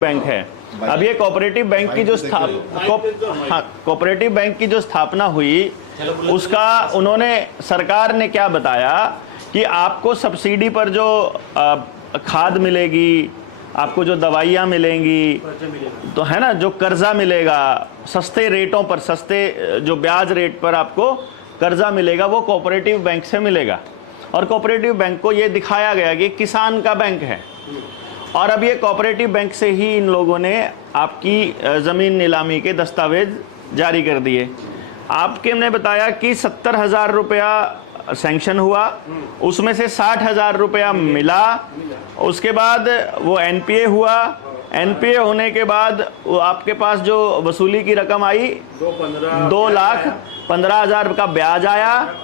Bank है। अब ये कोऑपरेटिव बैंक की जो कोऑपरेटिव बैंक की जो स्थापना हुई, उसका उन्होंने, सरकार ने क्या बताया कि आपको सब्सिडी पर जो खाद मिलेगी, आपको जो दवाइयाँ मिलेंगी, तो है ना, जो कर्जा मिलेगा सस्ते रेटों पर, सस्ते जो ब्याज रेट पर आपको कर्जा मिलेगा, वो कोऑपरेटिव बैंक से मिलेगा। और कोऑपरेटिव बैंक को ये दिखाया गया कि किसान का बैंक है। और अब ये कोऑपरेटिव बैंक से ही इन लोगों ने आपकी ज़मीन नीलामी के दस्तावेज जारी कर दिए। आपके ने बताया कि 70,000 रुपया सैंक्शन हुआ, उसमें से 60,000 रुपया मिला। उसके बाद वो एनपीए हुआ, एनपीए होने के बाद वो आपके पास जो वसूली की रकम आई 2,15,000 का ब्याज आया,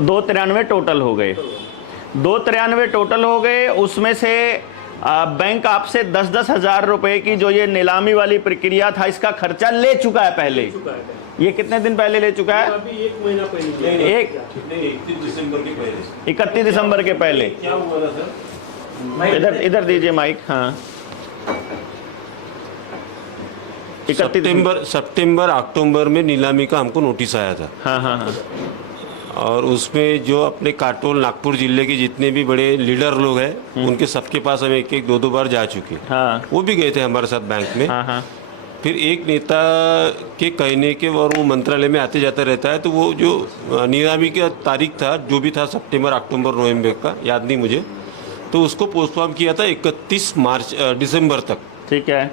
293 टोटल हो गए। 293 टोटल हो गए। उसमें से बैंक आपसे 10-10 हज़ार रुपए की जो ये नीलामी वाली प्रक्रिया था, इसका खर्चा ले चुका है पहले। ये कितने दिन पहले ले चुका है? अभी 1 महीना पहले। 31 दिसंबर के पहले। क्या हुआ था सर? इधर दीजिए माइक। हाँ, सितंबर अक्टूबर में नीलामी का हमको नोटिस आया था। हाँ हाँ हाँ। और उसमें जो अपने काटोल नागपुर जिले के जितने भी बड़े लीडर लोग हैं, उनके सबके पास हम एक 2 बार जा चुके। हाँ। वो भी गए थे हमारे साथ बैंक में। हाँ हाँ। फिर एक नेता के कहने के, और वो मंत्रालय में आते जाता रहता है, तो वो जो नीलामी का तारीख था, जो भी था सितंबर अक्टूबर नवंबर का, याद नहीं मुझे, तो उसको पोस्टपोन किया था 31 दिसंबर तक। ठीक है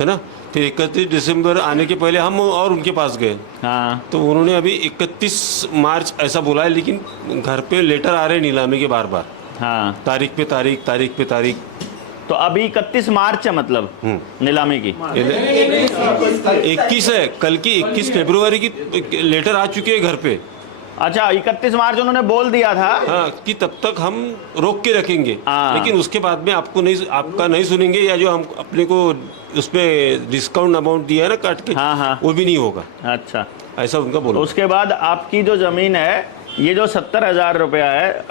ना। फिर 31 दिसंबर आने के पहले हम और उनके पास गए। हाँ। तो उन्होंने अभी 31 मार्च ऐसा बोला है, लेकिन घर पे लेटर आ रहे नीलामी के बार बार। हाँ। तारीख पे तारीख। तो अभी 31 मार्च है, मतलब नीलामी की 21 है, कल की 21 फरवरी की लेटर आ चुके हैं घर पे। अच्छा, 31 मार्च उन्होंने बोल दिया था। हाँ, कि तब तक हम रोक के रखेंगे, लेकिन उसके बाद में आपका नहीं सुनेंगे, या जो हम अपने को उसमें डिस्काउंट अमाउंट दिया है ना काट के, हाँ हाँ, वो भी नहीं होगा। अच्छा, ऐसा उनका बोलो। उसके बाद आपकी जो जमीन है, ये जो 70,000 रुपया है,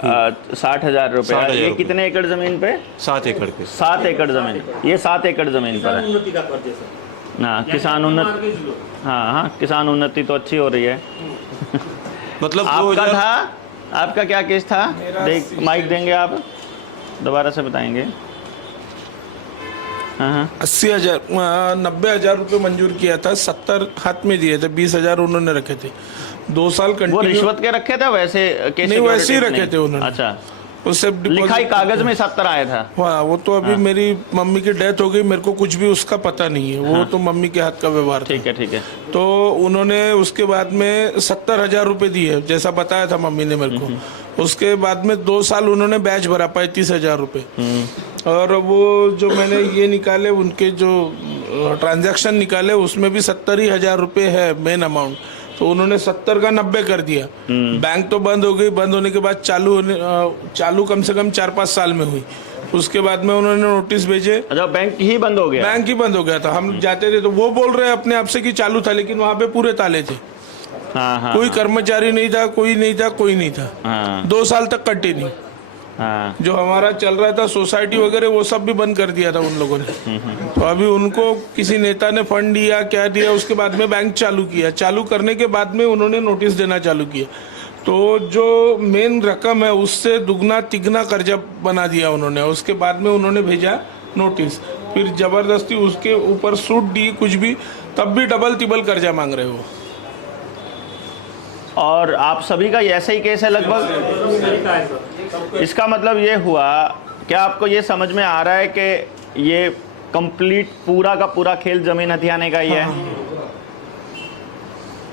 60,000 रुपया, ये कितने एकड़ जमीन पे? 7 एकड़ पे। 7 एकड़ जमीन, ये 7 एकड़ जमीन पर है। उन्नति का कर्ज है सर। हाँ, किसान उन्नति। हाँ हाँ, किसान उन्नति तो अच्छी हो रही है। मतलब आपका था, आपका क्या केस था? माइक देंगे आप, दोबारा से बताएंगे। हाँ, 80,000 90,000 रुपये मंजूर किया था, 70 हाथ में दिए थे, 20,000 उन्होंने रखे थे। 2 साल वो कंटिन्यू। रिश्वत के रखे थे वैसे केस? नहीं, वैसे ही रखे थे उन्होंने। अच्छा, उससे लिखाई कागज में 70 आया था। हाँ, वो तो अभी मेरी मम्मी की डेथ हो गई, मेरे को कुछ भी उसका पता नहीं है। वो तो मम्मी के हाथ का व्यवहार था। ठीक है ठीक है। तो उन्होंने उसके बाद में 70,000 रुपये दिए, जैसा बताया था मम्मी ने मेरे को। उसके बाद में 2 साल उन्होंने ब्याज भरा 35,000 रुपये। और वो जो मैंने ये निकाले, उनके जो ट्रांजैक्शन निकाले, उसमें भी 70,000 रुपये है मेन अमाउंट। तो उन्होंने 70 का 90 कर दिया। बैंक तो बंद हो गई, बंद होने के बाद चालू कम से कम 4-5 साल में हुई। उसके बाद में उन्होंने नोटिस भेजे। अच्छा, बैंक ही बंद हो गया? बैंक ही बंद हो गया था। हम जाते थे तो वो बोल रहे अपने आप से कि चालू था, लेकिन वहाँ पे पूरे ताले थे। हाँ हाँ, कोई कर्मचारी नहीं था, कोई नहीं था। हाँ, 2 साल तक कंटिन्यू। हाँ। जो हमारा चल रहा था सोसाइटी वगैरह, वो सब भी बंद कर दिया था उन लोगों ने। तो अभी उनको किसी नेता ने फंड दिया, क्या दिया, उसके बाद में बैंक चालू किया। चालू करने के बाद में उन्होंने नोटिस देना चालू किया। तो जो मेन रकम है, उससे दुगना तिगना कर्जा बना दिया उन्होंने। उसके बाद में उन्होंने भेजा नोटिस, फिर जबरदस्ती उसके ऊपर सूट दी कुछ भी, तब भी डबल तिबल कर्जा मांग रहे हो। और आप सभी का ऐसा ही केस है लगभग? इसका मतलब ये हुआ, क्या आपको ये समझ में आ रहा है कि ये कंप्लीट पूरा का पूरा खेल जमीन हथियाने का ही है?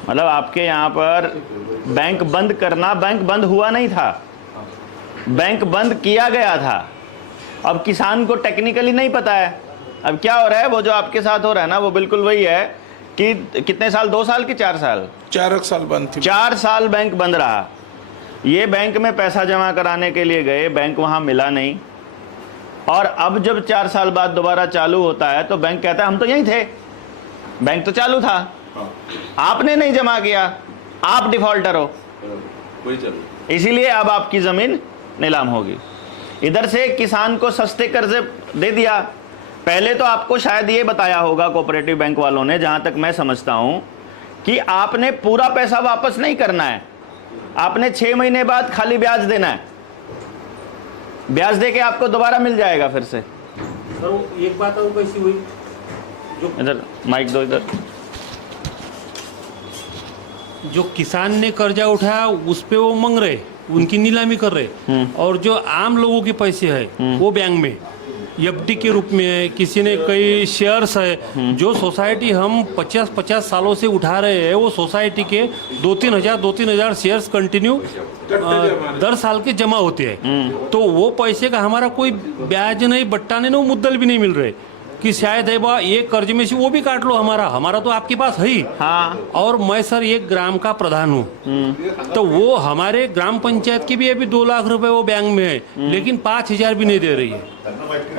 मतलब आपके यहाँ पर बैंक बंद करना, बैंक बंद हुआ नहीं था, बैंक बंद किया गया था। अब किसान को टेक्निकली नहीं पता है। अब क्या हो रहा है, वो जो आपके साथ हो रहा है ना, वो बिल्कुल वही है कि कितने साल, 2 साल कि 4 साल? 4 साल बंद थी। 4 साल बैंक बंद रहा। ये बैंक में पैसा जमा कराने के लिए गए, बैंक वहाँ मिला नहीं। और अब जब 4 साल बाद दोबारा चालू होता है, तो बैंक कहता है हम तो यहीं थे, बैंक तो चालू था, आपने नहीं जमा किया, आप डिफॉल्टर हो, इसीलिए अब आपकी ज़मीन नीलाम होगी। इधर से किसान को सस्ते कर्जे दे दिया, पहले तो आपको शायद ये बताया होगा कोऑपरेटिव बैंक वालों ने, जहां तक मैं समझता हूं, कि आपने पूरा पैसा वापस नहीं करना है, आपने 6 महीने बाद खाली ब्याज देना है। ब्याज दे के आपको दोबारा मिल जाएगा फिर से। सर वो एक बात और कैसी हुई, जो इधर माइक दो, इधर। जो किसान ने कर्जा उठाया उस पे वो मांग रहे, उनकी नीलामी कर रहे, और जो आम लोगों के पैसे है वो बैंक में एफडी के रूप में है, किसी ने कई शेयर्स है। जो सोसाइटी हम 50-50 सालों से उठा रहे हैं, वो सोसाइटी के 2-3 हज़ार शेयर्स कंटिन्यू 10 साल के जमा होते हैं। तो वो पैसे का हमारा कोई ब्याज नहीं, बट्टा नहीं, वो मुद्दल भी नहीं मिल रहे कि शायद है बा एक कर्ज में से वो भी काट लो, हमारा तो आपके पास है ही। हाँ। और मैं सर एक ग्राम का प्रधान हूँ, तो वो हमारे ग्राम पंचायत की भी अभी 2 लाख रुपए वो बैंक में है, लेकिन 5,000 भी नहीं दे रही है।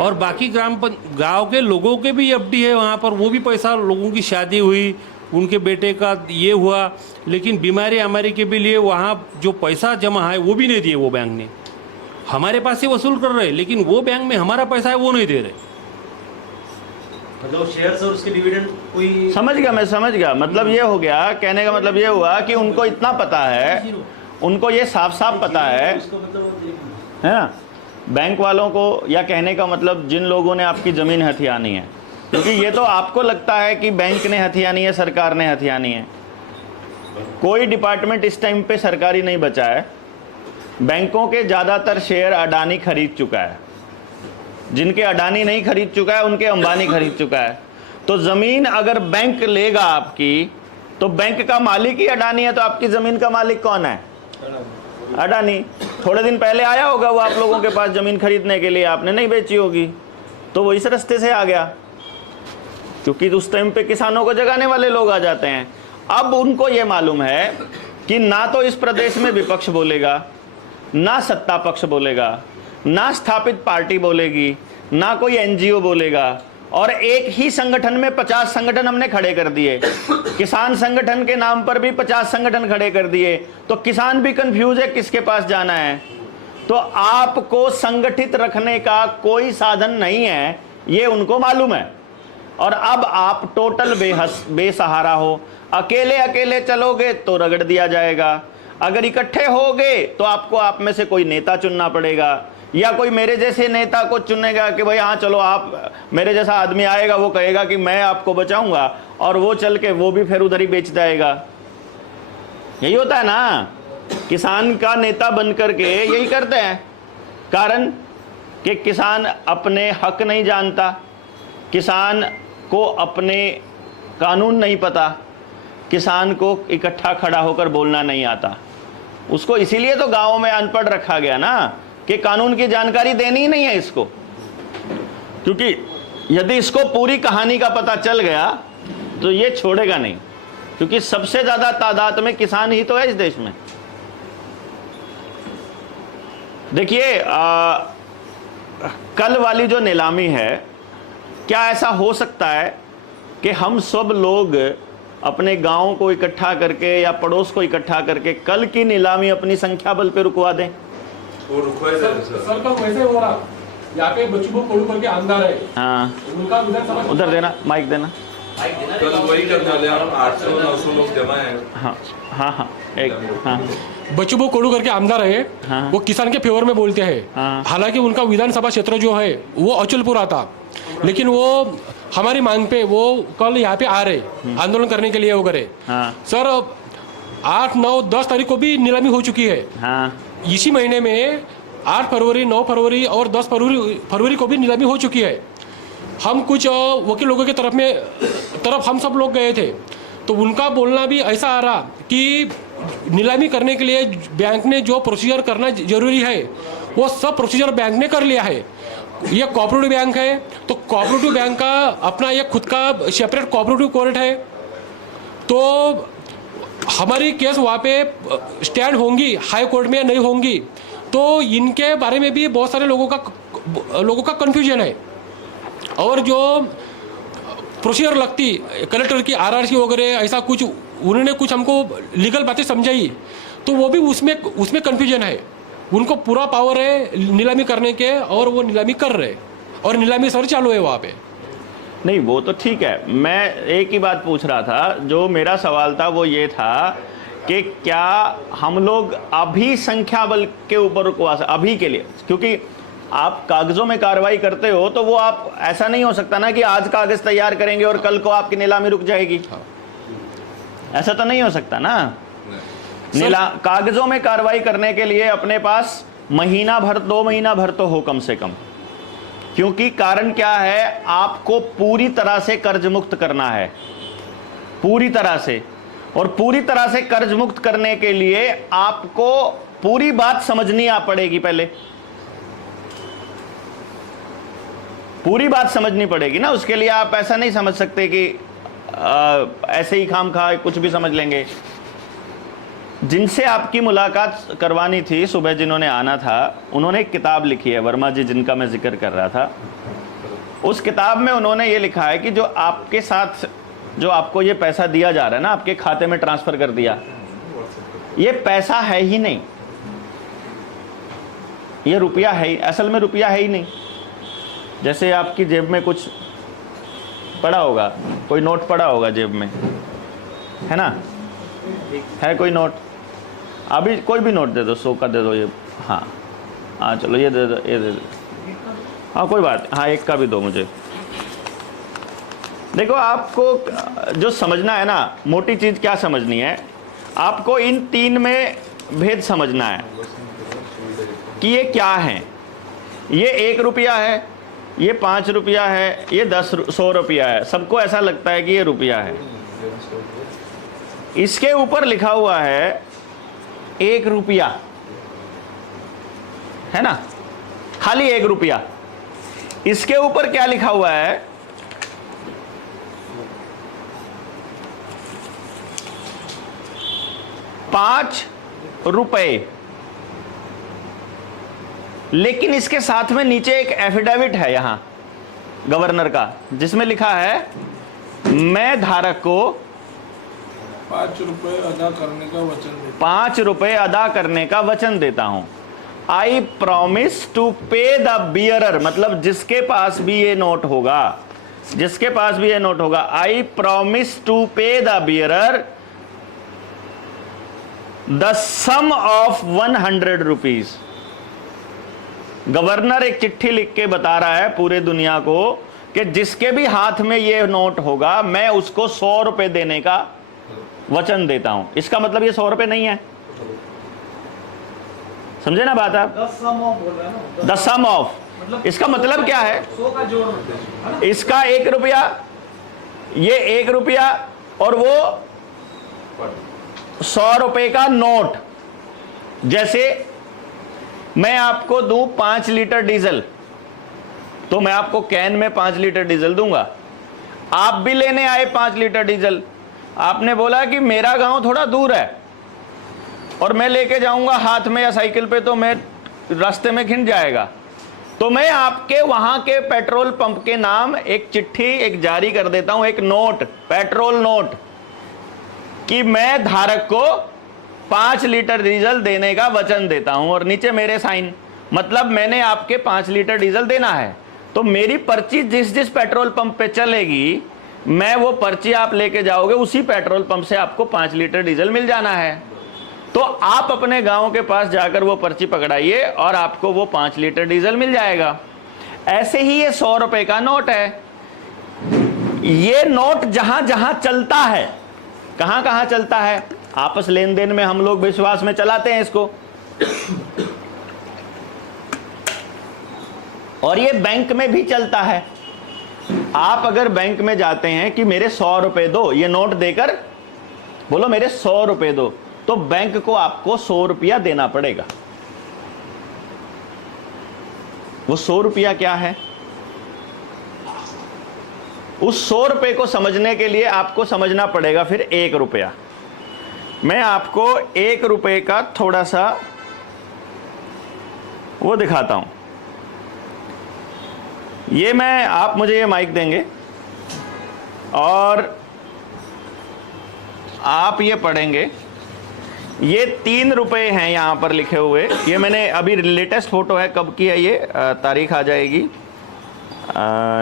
और बाकी गांव के लोगों के भी एफडी है वहाँ पर, वो भी पैसा, लोगों की शादी हुई, उनके बेटे का ये हुआ, लेकिन बीमारी हमारी के भी लिए वहाँ जो पैसा जमा है वो भी नहीं दिए वो बैंक ने। हमारे पास से वसूल कर रहे, लेकिन वो बैंक में हमारा पैसा है वो नहीं दे रहे। मतलब शेयर्स और उसके डिविडेंड कोई समझ गया, मैं समझ गया। मतलब ये हो गया, कहने का मतलब ये हुआ कि उनको इतना पता है, उनको ये साफ साफ पता है ना, बैंक वालों को, या कहने का मतलब जिन लोगों ने आपकी ज़मीन हथियानी है, क्योंकि ये तो आपको लगता है कि बैंक ने हथियानी है, सरकार ने हथियानी है। कोई डिपार्टमेंट इस टाइम पे सरकारी नहीं बचा है। बैंकों के ज़्यादातर शेयर अडानी खरीद चुका है, जिनके अडानी नहीं खरीद चुका है उनके अंबानी खरीद चुका है। तो ज़मीन अगर बैंक लेगा आपकी, तो बैंक का मालिक ही अडानी है, तो आपकी ज़मीन का मालिक कौन है? अडानी। थोड़े दिन पहले आया होगा वो आप लोगों के पास ज़मीन खरीदने के लिए, आपने नहीं बेची होगी, तो वो इस रास्ते से आ गया, क्योंकि उस टाइम पे किसानों को जगाने वाले लोग आ जाते हैं। अब उनको ये मालूम है कि ना तो इस प्रदेश में विपक्ष बोलेगा, ना सत्ता पक्ष बोलेगा, ना स्थापित पार्टी बोलेगी, ना कोई एनजीओ बोलेगा, और एक ही संगठन में 50 संगठन हमने खड़े कर दिए। किसान संगठन के नाम पर भी 50 संगठन खड़े कर दिए, तो किसान भी कंफ्यूज है किसके पास जाना है। तो आपको संगठित रखने का कोई साधन नहीं है, ये उनको मालूम है। और अब आप टोटल बेसहारा हो। अकेले अकेले चलोगे तो रगड़ दिया जाएगा, अगर इकट्ठे होगे तो आपको आप में से कोई नेता चुनना पड़ेगा, या कोई मेरे जैसे नेता को चुनेगा कि भाई हाँ चलो आप, मेरे जैसा आदमी आएगा, वो कहेगा कि मैं आपको बचाऊंगा, और वो चल के वो भी फिर उधर ही बेच जाएगा। यही होता है ना, किसान का नेता बन करके यही करते हैं। कारण कि किसान अपने हक नहीं जानता, किसान को अपने कानून नहीं पता, किसान को इकट्ठा खड़ा होकर बोलना नहीं आता। उसको इसीलिए तो गाँव में अनपढ़ रखा गया ना, कि कानून की जानकारी देनी ही नहीं है इसको, क्योंकि यदि इसको पूरी कहानी का पता चल गया तो ये छोड़ेगा नहीं, क्योंकि सबसे ज्यादा तादाद में किसान ही तो है इस देश में। देखिए कल वाली जो नीलामी है, क्या ऐसा हो सकता है कि हम सब लोग अपने गांव को इकट्ठा करके या पड़ोस को इकट्ठा करके कल की नीलामी अपनी संख्या बल पे रुकवा दें? सर का वैसे हो रहा, यहाँ पे बच्चों को करके आमदार है, हाँ, उनका विधानसभा उधर देना, माइक देना। कल वही करने वाले हैं, 800-900 लोग जमा हैं। हाँ हाँ हाँ, एक हाँ, बच्चू कोड़ू करके आमदार है, हाँ। वो किसान के फेवर में बोलते हैं। हाँ। हालांकि उनका विधानसभा क्षेत्र जो है वो अचलपुरा था, लेकिन वो हमारी मांग पे वो कल यहाँ पे आ रहे आंदोलन करने के लिए वगैरह। हाँ। सर 8, 9, 10 तारीख को भी नीलामी हो चुकी है। हाँ, इसी महीने में 8 फरवरी, 9 फरवरी और 10 फरवरी को भी नीलामी हो चुकी है। हम कुछ वकील लोगों की तरफ हम सब लोग गए थे, तो उनका बोलना भी ऐसा आ रहा कि नीलामी करने के लिए बैंक ने जो प्रोसीजर करना जरूरी है वो सब प्रोसीजर बैंक ने कर लिया है। ये कोऑपरेटिव बैंक है, तो कोऑपरेटिव बैंक का अपना एक खुद का सेपरेट कोऑपरेटिव कोर्ट है, तो हमारी केस वहाँ पे स्टैंड होंगी, हाई कोर्ट में नहीं होंगी, तो इनके बारे में भी बहुत सारे लोगों का कन्फ्यूजन है। और जो प्रोसीजर लगती कलेक्टर की आरआरसी वगैरह ऐसा कुछ उन्होंने कुछ हमको लीगल बातें समझाई, तो वो भी उसमें कन्फ्यूजन है। उनको पूरा पावर है नीलामी करने के, और वो नीलामी कर रहे, और नीलामी सर चालू है वहाँ पे। नहीं वो तो ठीक है, मैं एक ही बात पूछ रहा था, जो मेरा सवाल था वो ये था कि क्या हम लोग अभी संख्या बल के ऊपर अभी के लिए, क्योंकि आप कागजों में कार्रवाई करते हो तो वो आप ऐसा नहीं हो सकता ना कि आज कागज तैयार करेंगे और कल को आपकी नीलामी रुक जाएगी, ऐसा तो नहीं हो सकता ना। कागजों में कार्रवाई करने के लिए अपने पास महीना भर 2 महीना भर तो हो कम से कम, क्योंकि कारण क्या है, आपको पूरी तरह से कर्ज मुक्त करना है, पूरी तरह से। और पूरी तरह से कर्ज मुक्त करने के लिए आपको पूरी बात समझनी पड़ेगी, पहले पूरी बात समझनी पड़ेगी ना। उसके लिए आप ऐसा नहीं समझ सकते कि ऐसे ही खाम खा कुछ भी समझ लेंगे। जिनसे आपकी मुलाकात करवानी थी सुबह, जिन्होंने आना था, उन्होंने एक किताब लिखी है, वर्मा जी जिनका मैं जिक्र कर रहा था। उस किताब में उन्होंने ये लिखा है कि जो आपके साथ जो आपको ये पैसा दिया जा रहा है ना, आपके खाते में ट्रांसफर कर दिया, ये पैसा है ही नहीं, ये रुपया है, असल में रुपया है ही नहीं। जैसे आपकी जेब में कुछ पड़ा होगा, कोई नोट पड़ा होगा जेब में, है ना, है कोई नोट, अभी कोई भी नोट दे दो, 100 का दे दो, ये हाँ हाँ चलो ये दे दो, ये दे दो, हाँ कोई बात, हाँ 1 का भी दो मुझे। देखो आपको जो समझना है ना, मोटी चीज़ क्या समझनी है, आपको इन 3 में भेद समझना है कि ये क्या है। ये 1 रुपया है, ये 5 रुपया है, ये 100 रुपया है, सबको ऐसा लगता है कि ये रुपया है। इसके ऊपर लिखा हुआ है 1 रुपया, है ना, खाली 1 रुपया। इसके ऊपर क्या लिखा हुआ है, 5 रुपए। लेकिन इसके साथ में नीचे एक एफिडेविट है यहां गवर्नर का, जिसमें लिखा है मैं धारक को 5 रुपए अदा करने का वचन देता 5 रुपए अदा करने का वचन देता हूं। आई promise to pay the bearer, मतलब जिसके पास भी ये नोट होगा, जिसके पास भी ये नोट होगा, I promise to pay the bearer the sum of 100 rupees. Governor एक चिट्ठी लिख के बता रहा है पूरे दुनिया को कि जिसके भी हाथ में ये नोट होगा, मैं उसको 100 रुपए देने का वचन देता हूं। इसका मतलब ये 100 रुपए नहीं है, समझे ना बात आप? द सम ऑफ, इसका मतलब क्या है, 100 का जोड़, इसका 1 रुपया, ये 1 रुपया और वो 100 रुपए का नोट। जैसे मैं आपको दूं 5 लीटर डीजल, तो मैं आपको कैन में 5 लीटर डीजल दूंगा। आप भी लेने आए 5 लीटर डीजल, आपने बोला कि मेरा गांव थोड़ा दूर है और मैं लेके जाऊंगा हाथ में या साइकिल पे, तो मैं रास्ते में खिंच जाएगा, तो मैं आपके वहां के पेट्रोल पंप के नाम एक चिट्ठी एक जारी कर देता हूं, एक नोट, पेट्रोल नोट, कि मैं धारक को 5 लीटर डीजल देने का वचन देता हूं, और नीचे मेरे साइन, मतलब मैंने आपके 5 लीटर डीजल देना है। तो मेरी पर्ची जिस जिस पेट्रोल पंप पे चलेगी, मैं वो पर्ची आप लेके जाओगे, उसी पेट्रोल पंप से आपको 5 लीटर डीजल मिल जाना है। तो आप अपने गांव के पास जाकर वो पर्ची पकड़ाइए और आपको वो 5 लीटर डीजल मिल जाएगा। ऐसे ही ये 100 रुपए का नोट है। ये नोट जहां जहां चलता है, कहां कहां चलता है, आपस लेन देन में हम लोग विश्वास में चलाते हैं इसको, और ये बैंक में भी चलता है। आप अगर बैंक में जाते हैं कि मेरे 100 रुपए दो, ये नोट देकर बोलो मेरे 100 रुपए दो, तो बैंक को आपको 100 रुपया देना पड़ेगा। वो 100 रुपया क्या है, उस 100 रुपए को समझने के लिए आपको समझना पड़ेगा फिर 1 रुपया। मैं आपको 1 रुपए का थोड़ा सा वो दिखाता हूं। ये मैं, आप मुझे ये माइक देंगे और आप ये पढ़ेंगे। ये 3 रुपए हैं यहां पर लिखे हुए। ये मैंने अभी लेटेस्ट फोटो है, कब की है ये, तारीख आ जाएगी,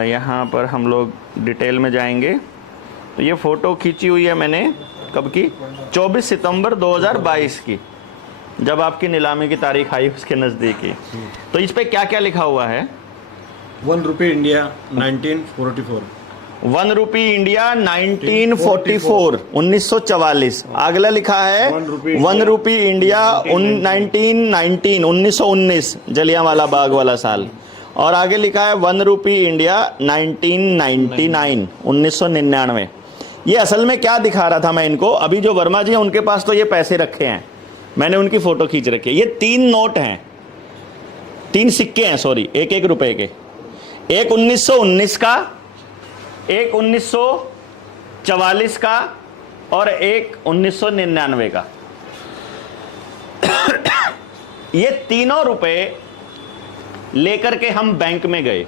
यहाँ पर हम लोग डिटेल में जाएंगे। तो ये फ़ोटो खींची हुई है मैंने, कब की? 24 सितंबर 2022 की, जब आपकी नीलामी की तारीख आई उसके नज़दीकी। तो इस पे क्या क्या लिखा हुआ है? ₹1 इंडिया 1944। 1 रुपी इंडिया 1944 1944। अगला लिखा है 1 रुपी इंडिया 1919 1919 जलियांवाला बाग वाला साल। और आगे लिखा है 1 रुपी इंडिया 1999 1999। ये असल में क्या दिखा रहा था मैं इनको? अभी जो वर्मा जी हैं उनके पास तो ये पैसे रखे हैं, मैंने उनकी फोटो खींच रखी है। ये 3 नोट हैं, 3 सिक्के हैं, सॉरी, एक रुपए के। एक 1919 का, एक 1944 का और एक 1999 का। ये तीनों रुपए लेकर के हम बैंक में गए।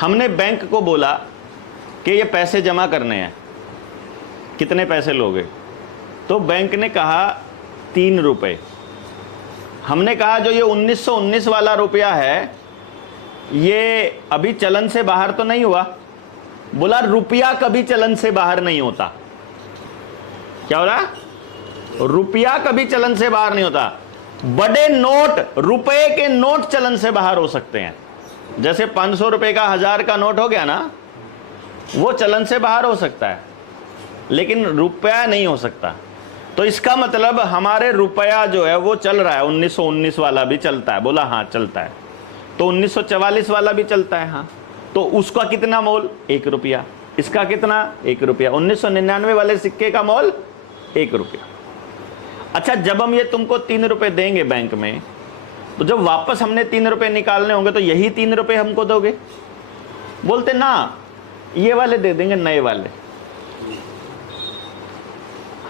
हमने बैंक को बोला कि ये पैसे जमा करने हैं, कितने पैसे लोगे? तो बैंक ने कहा 3 रुपए। हमने कहा जो ये 1919 वाला रुपया है ये अभी चलन से बाहर तो नहीं हुआ। बोला रुपया कभी चलन से बाहर नहीं होता। क्या हो रहा? रुपया कभी चलन से बाहर नहीं होता। बड़े नोट, रुपए के नोट चलन से बाहर हो सकते हैं। जैसे 500 रुपए का 1000 का नोट हो गया ना, वो चलन से बाहर हो सकता है, लेकिन रुपया नहीं हो सकता। तो इसका मतलब हमारे रुपया जो है वो चल रहा है। 1919 वाला भी चलता है। बोला हाँ चलता है। तो 1944 वाला भी चलता है। हाँ, तो उसका कितना मोल? 1 रुपया। इसका कितना? 1 रुपया। 1999 वाले सिक्के का मोल 1 रुपया। अच्छा, जब हम ये तुमको 3 रुपए देंगे बैंक में, तो जब वापस हमने 3 रुपए निकालने होंगे तो यही 3 रुपए हमको दोगे? बोलते ना, ये वाले दे देंगे, नए वाले।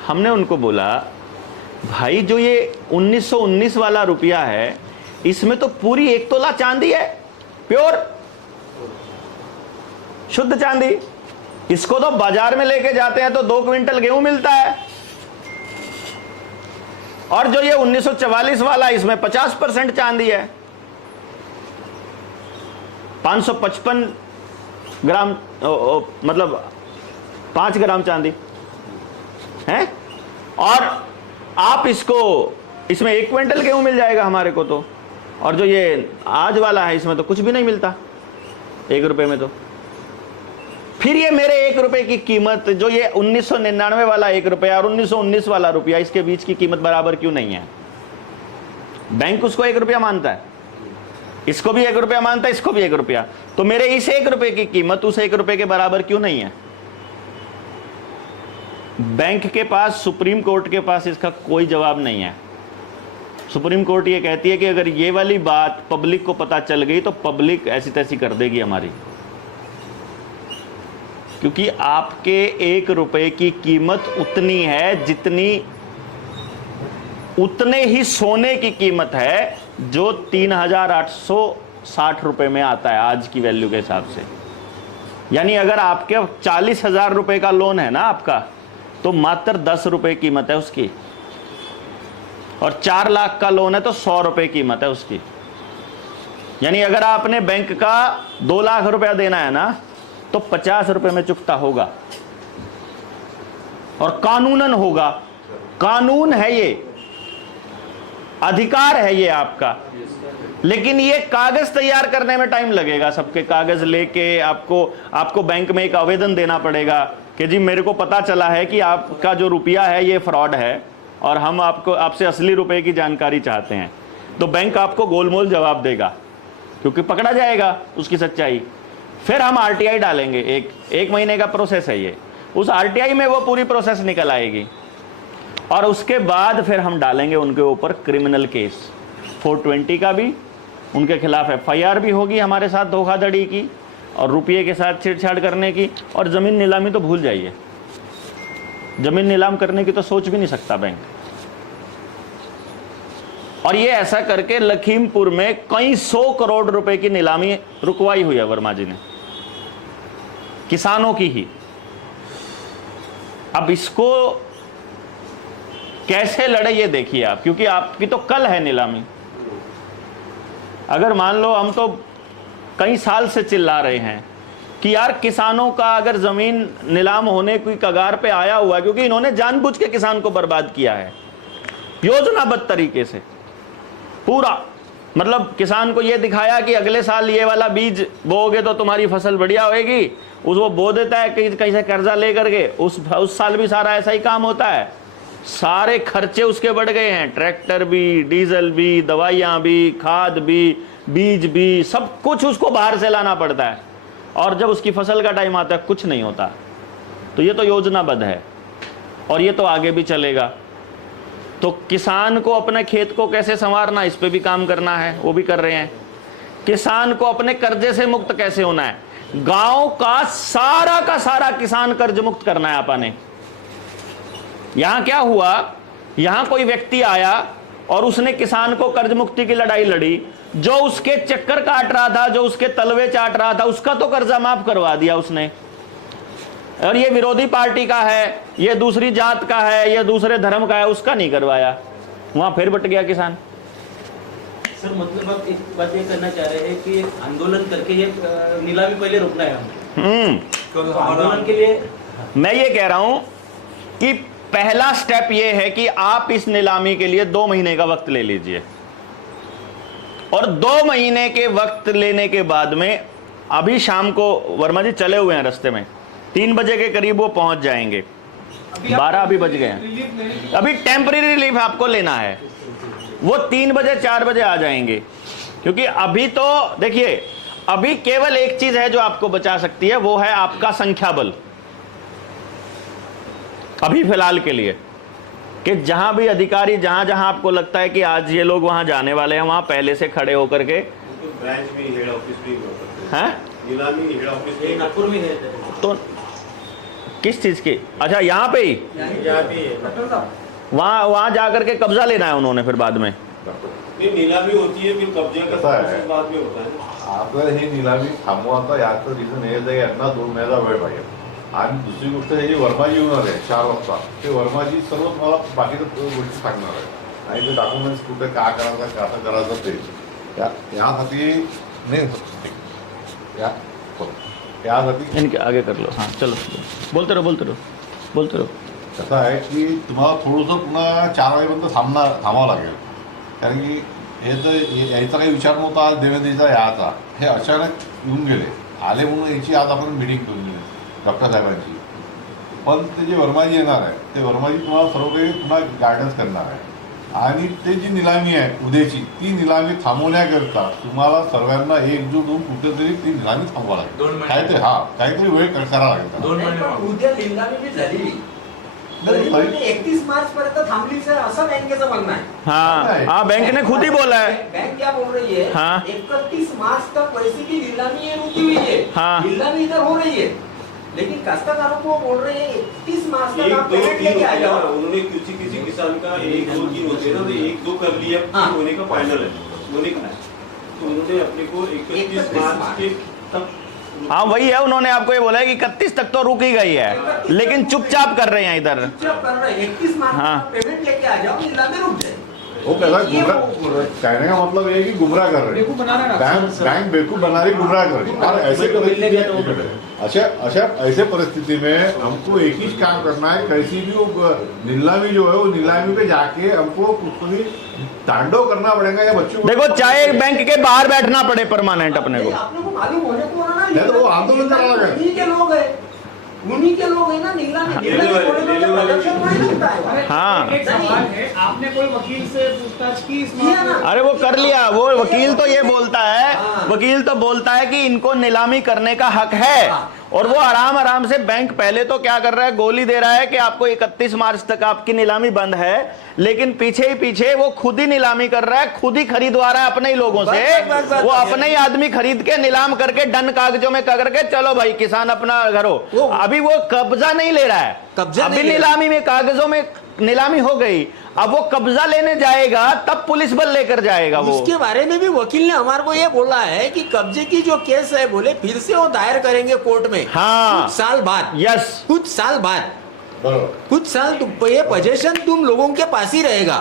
हमने उनको बोला भाई जो ये 1919 वाला रुपया है इसमें तो पूरी 1 तोला चांदी है, प्योर शुद्ध चांदी। इसको तो बाजार में लेके जाते हैं तो 2 क्विंटल गेहूं मिलता है। और जो ये 1944 वाला इसमें 50% चांदी है, 555 ग्राम मतलब 5 ग्राम चांदी है। और आप इसको, इसमें 1 क्विंटल गेहूं मिल जाएगा हमारे को तो। और जो ये आज वाला है इसमें तो कुछ भी नहीं मिलता 1 रुपए में। तो फिर ये मेरे 1 रुपए की कीमत, जो ये 1999 वाला 1 रुपया और 1919 वाला रुपया, इसके बीच की कीमत बराबर क्यों नहीं है? बैंक उसको 1 रुपया मानता है, इसको भी 1 रुपया मानता है, इसको भी 1 रुपया। तो मेरे इस 1 रुपए की कीमत उस 1 रुपए के बराबर क्यों नहीं है? बैंक के पास, सुप्रीम कोर्ट के पास इसका कोई जवाब नहीं है। सुप्रीम कोर्ट ये कहती है कि अगर ये वाली बात पब्लिक को पता चल गई तो पब्लिक ऐसी तैसी कर देगी हमारी, क्योंकि आपके 1 रुपए की कीमत उतनी है जितनी, उतने ही सोने की कीमत है जो 3860 रुपए में आता है आज की वैल्यू के हिसाब से। यानी अगर आपके 40,000 रुपए का लोन है ना आपका, तो मात्र 10 रुपए कीमत है उसकी। और 4 लाख का लोन है तो 100 रुपए कीमत है उसकी। यानी अगर आपने बैंक का 2 लाख रुपया देना है ना, तो 50 रुपए में चुकता होगा, और कानूनन होगा। कानून है ये, अधिकार है ये आपका। लेकिन ये कागज तैयार करने में टाइम लगेगा। सबके कागज लेके आपको बैंक में एक आवेदन देना पड़ेगा कि जी मेरे को पता चला है कि आपका जो रुपया है ये फ्रॉड है और हम आपसे असली रुपए की जानकारी चाहते हैं। तो बैंक आपको गोलमोल जवाब देगा, क्योंकि पकड़ा जाएगा उसकी सच्चाई। फिर हम आरटीआई डालेंगे। एक महीने का प्रोसेस है ये। उस आरटीआई में वो पूरी प्रोसेस निकल आएगी, और उसके बाद फिर हम डालेंगे उनके ऊपर क्रिमिनल केस। 420 का भी उनके खिलाफ FIR भी होगी हमारे साथ धोखाधड़ी की और रुपये के साथ छेड़छाड़ करने की। और ज़मीन नीलामी तो भूल जाइए, ज़मीन नीलाम करने की तो सोच भी नहीं सकता बैंक। और ये ऐसा करके लखीमपुर में कई 100 करोड़ रुपए की नीलामी रुकवाई हुई है वर्मा जी ने, किसानों की ही। अब इसको कैसे लड़े ये देखिए आप, क्योंकि आपकी तो कल है नीलामी। अगर मान लो हम तो कई साल से चिल्ला रहे हैं कि यार किसानों का अगर जमीन नीलाम होने की कगार पे आया हुआ है, क्योंकि इन्होंने जानबूझ के किसान को बर्बाद किया है योजनाबद्ध तरीके से पूरा। मतलब किसान को यह दिखाया कि अगले साल ये वाला बीज बोओगे तो तुम्हारी फसल बढ़िया होएगी, वो बो देता है कहीं से कर्जा लेकर के, उस साल भी सारा ऐसा ही काम होता है। सारे खर्चे उसके बढ़ गए हैं, ट्रैक्टर भी, डीजल भी, दवाइयाँ भी, खाद भी, बीज भी, सब कुछ उसको बाहर से लाना पड़ता है। और जब उसकी फसल का टाइम आता है कुछ नहीं होता। तो ये तो योजनाबद्ध है और ये तो आगे भी चलेगा। तो किसान को अपने खेत को कैसे संवारना, इस पे भी काम करना है, वो भी कर रहे हैं। किसान को अपने कर्जे से मुक्त कैसे होना है, गांव का सारा किसान कर्ज मुक्त करना है आपने। यहां क्या हुआ, यहां कोई व्यक्ति आया और उसने किसान को कर्ज मुक्ति की लड़ाई लड़ी, जो उसके चक्कर काट रहा था, जो उसके तलवे चाट रहा था, उसका तो कर्जा माफ करवा दिया उसने। और ये विरोधी पार्टी का है, ये दूसरी जात का है, ये दूसरे धर्म का है, उसका नहीं करवाया, वहां फिर बट गया किसान। सर मतलब आप एक बात ये करना चाह रहे हैं कि एक आंदोलन करके ये नीलामी पहले रोकना है हमें। तो आंदोलन के लिए मैं ये कह रहा हूं कि पहला स्टेप ये है कि आप इस नीलामी के लिए 2 महीने का वक्त ले लीजिए, और 2 महीने के वक्त लेने के बाद में, अभी शाम को वर्मा जी चले हुए हैं रास्ते में, 3 बजे के करीब वो पहुंच जाएंगे, 12 अभी बज गए हैं, अभी टेम्परेरी रिलीफ आपको लेना है, वो 3 बजे 4 बजे आ जाएंगे। क्योंकि अभी तो देखिए, अभी केवल एक चीज है जो आपको बचा सकती है, वो है आपका संख्या बल। अभी फिलहाल के लिए कि जहां भी अधिकारी, जहां जहां आपको लगता है कि आज ये लोग वहां जाने वाले हैं, वहां पहले से खड़े होकर के ब्रांच भी, हेड ऑफिस भी हैं, नीलामी हेड ऑफिस ये नागपुर में है। तो किस चीज की, अच्छा यहाँ पे ही, वहां जाकर के कब्जा लेना है उन्होंने फिर बाद में। नीलामी होती है, फिर कब्जे का प्रोसेस बाद में होता है। आपल्याला ही निलामी थांबवायचा याचं रिझन हेच आहे, यांना 2 महिन्याचा वेळ पाहिजे। आणि दुसरी गोष्ट हे जे वर्माजी येणार आहे 4 वाजता, ते वर्माजी सर्व मला बाकीच्या गोष्टी सांगणार आहे, आणि ते डॉक्युमेंट्स कुठे काय करायचं, कसं करायचं ते यासाठी नाही यासाठी इनके आगे कर लो, हाँ चलो बोलते रहो। कसं आहे की तुम्हाला थोडंसं पुन्हा 4 वाजेपर्यंत थांबावं लागेल, कारण की हे तर यायचा काही विचार नव्हता आज देवेंद्रचा याचा, हे अचानक येऊन गेले, आले म्हणून याची आज आपण मिटिंग करून दिली डॉक्टर साहेबांची। पण ते जे वर्माजी येणार आहे, ते वर्माजी तुम्हाला सर्व काही पुन्हा गायडन्स करणार आहे, आणि ते जी निलामी आहे उद्याची, ती निलामी थांबवण्याकरता तुम्हाला सर्वांना एकजूट होऊन कुठेतरी ती निलामी थांबवा लागेल, काहीतरी वेळ करावा लागेल। उद्या निलामी जी झाली 31 मार्च पर्यंत थांबली सर, असं बँकेचं म्हणणं आहे। हाँ बैंक ने खुद ही बोला है। बैंक क्या बोल रही है, हाँ। 31 मार्च तक पैसे की नीलामी ये रुकी हुई है, हाँ। नीलामी इधर हो रही है, लेकिन काश्तकारों को बोल रहे हैं 31 मार्च तक आप 1, 2, पेमेंट 3 लेके आ जाओ। उन्होंने किसी किसान का 1, 2, 3 होते हैं ना, तो 1, 2 कर लिया, होने का फाइनल है, होने का है, तो उन्होंने अपने को 31 मार्च के तक, हाँ वही है, उन्होंने आपको ये बोला है कि 31 तक तो रुक ही गई है, लेकिन चुपचाप कर रहे हैं इधर। चुपचाप कर रहे हैं, 31 मार्च हाँ। तक पेमेंट लेके आ जाओ, नीलामी रुक जाए। वो कहना कहने का मतलब ये है कि गुमराह कर रहे हैं, बैंक बेवकूफ बना रही, गुमराह कर रही है। और ऐसे परिस्थिति में हमको एक ही काम करना है, कैसी भी वो नीलामी जो है, वो नीलामी पे जाके हमको कुछ भी तांडव करना पड़ेगा या बच्चों को, देखो चाहे बैंक के बाहर बैठना पड़े परमानेंट अपने को। आपने को मालूम होने को ना, नहीं तो वो आंदोलन करा लगा। उन्हीं के लोग हैं, उन्हीं के लोग हैं ना, नीलामी होने तो प्रदर्शन थोड़ी लगता है। हाँ एक सवाल है, आपने कोई वकील से पूछताछ की इस किया ना? अरे वो कर लिया, वो वकील तो ये बोलता है, वकील तो बोलता है कि इनको नीलामी करने का हक है, और वो आराम से बैंक पहले तो क्या कर रहा है, गोली दे रहा है कि आपको 31 मार्च तक आपकी नीलामी बंद है, लेकिन पीछे ही पीछे वो खुद ही नीलामी कर रहा है, खुद ही खरीदवा रहा है अपने ही लोगों से, वो अपने ही आदमी खरीद के नीलाम करके डन कागजों में करके चलो भाई किसान अपना घरो। अभी वो कब्जा नहीं ले रहा है, अभी नीलामी में कागजों में नीलामी हो गई, अब वो कब्जा लेने जाएगा तब पुलिस बल लेकर जाएगा। वो उसके बारे में भी वकील ने हमारे को ये बोला है कि कब्जे की जो केस है, बोले फिर से वो दायर करेंगे कोर्ट में, हाँ कुछ साल बाद, यस कुछ साल बाद, बरोबर। कुछ साल ये पोजीशन तुम लोगों के पास ही रहेगा।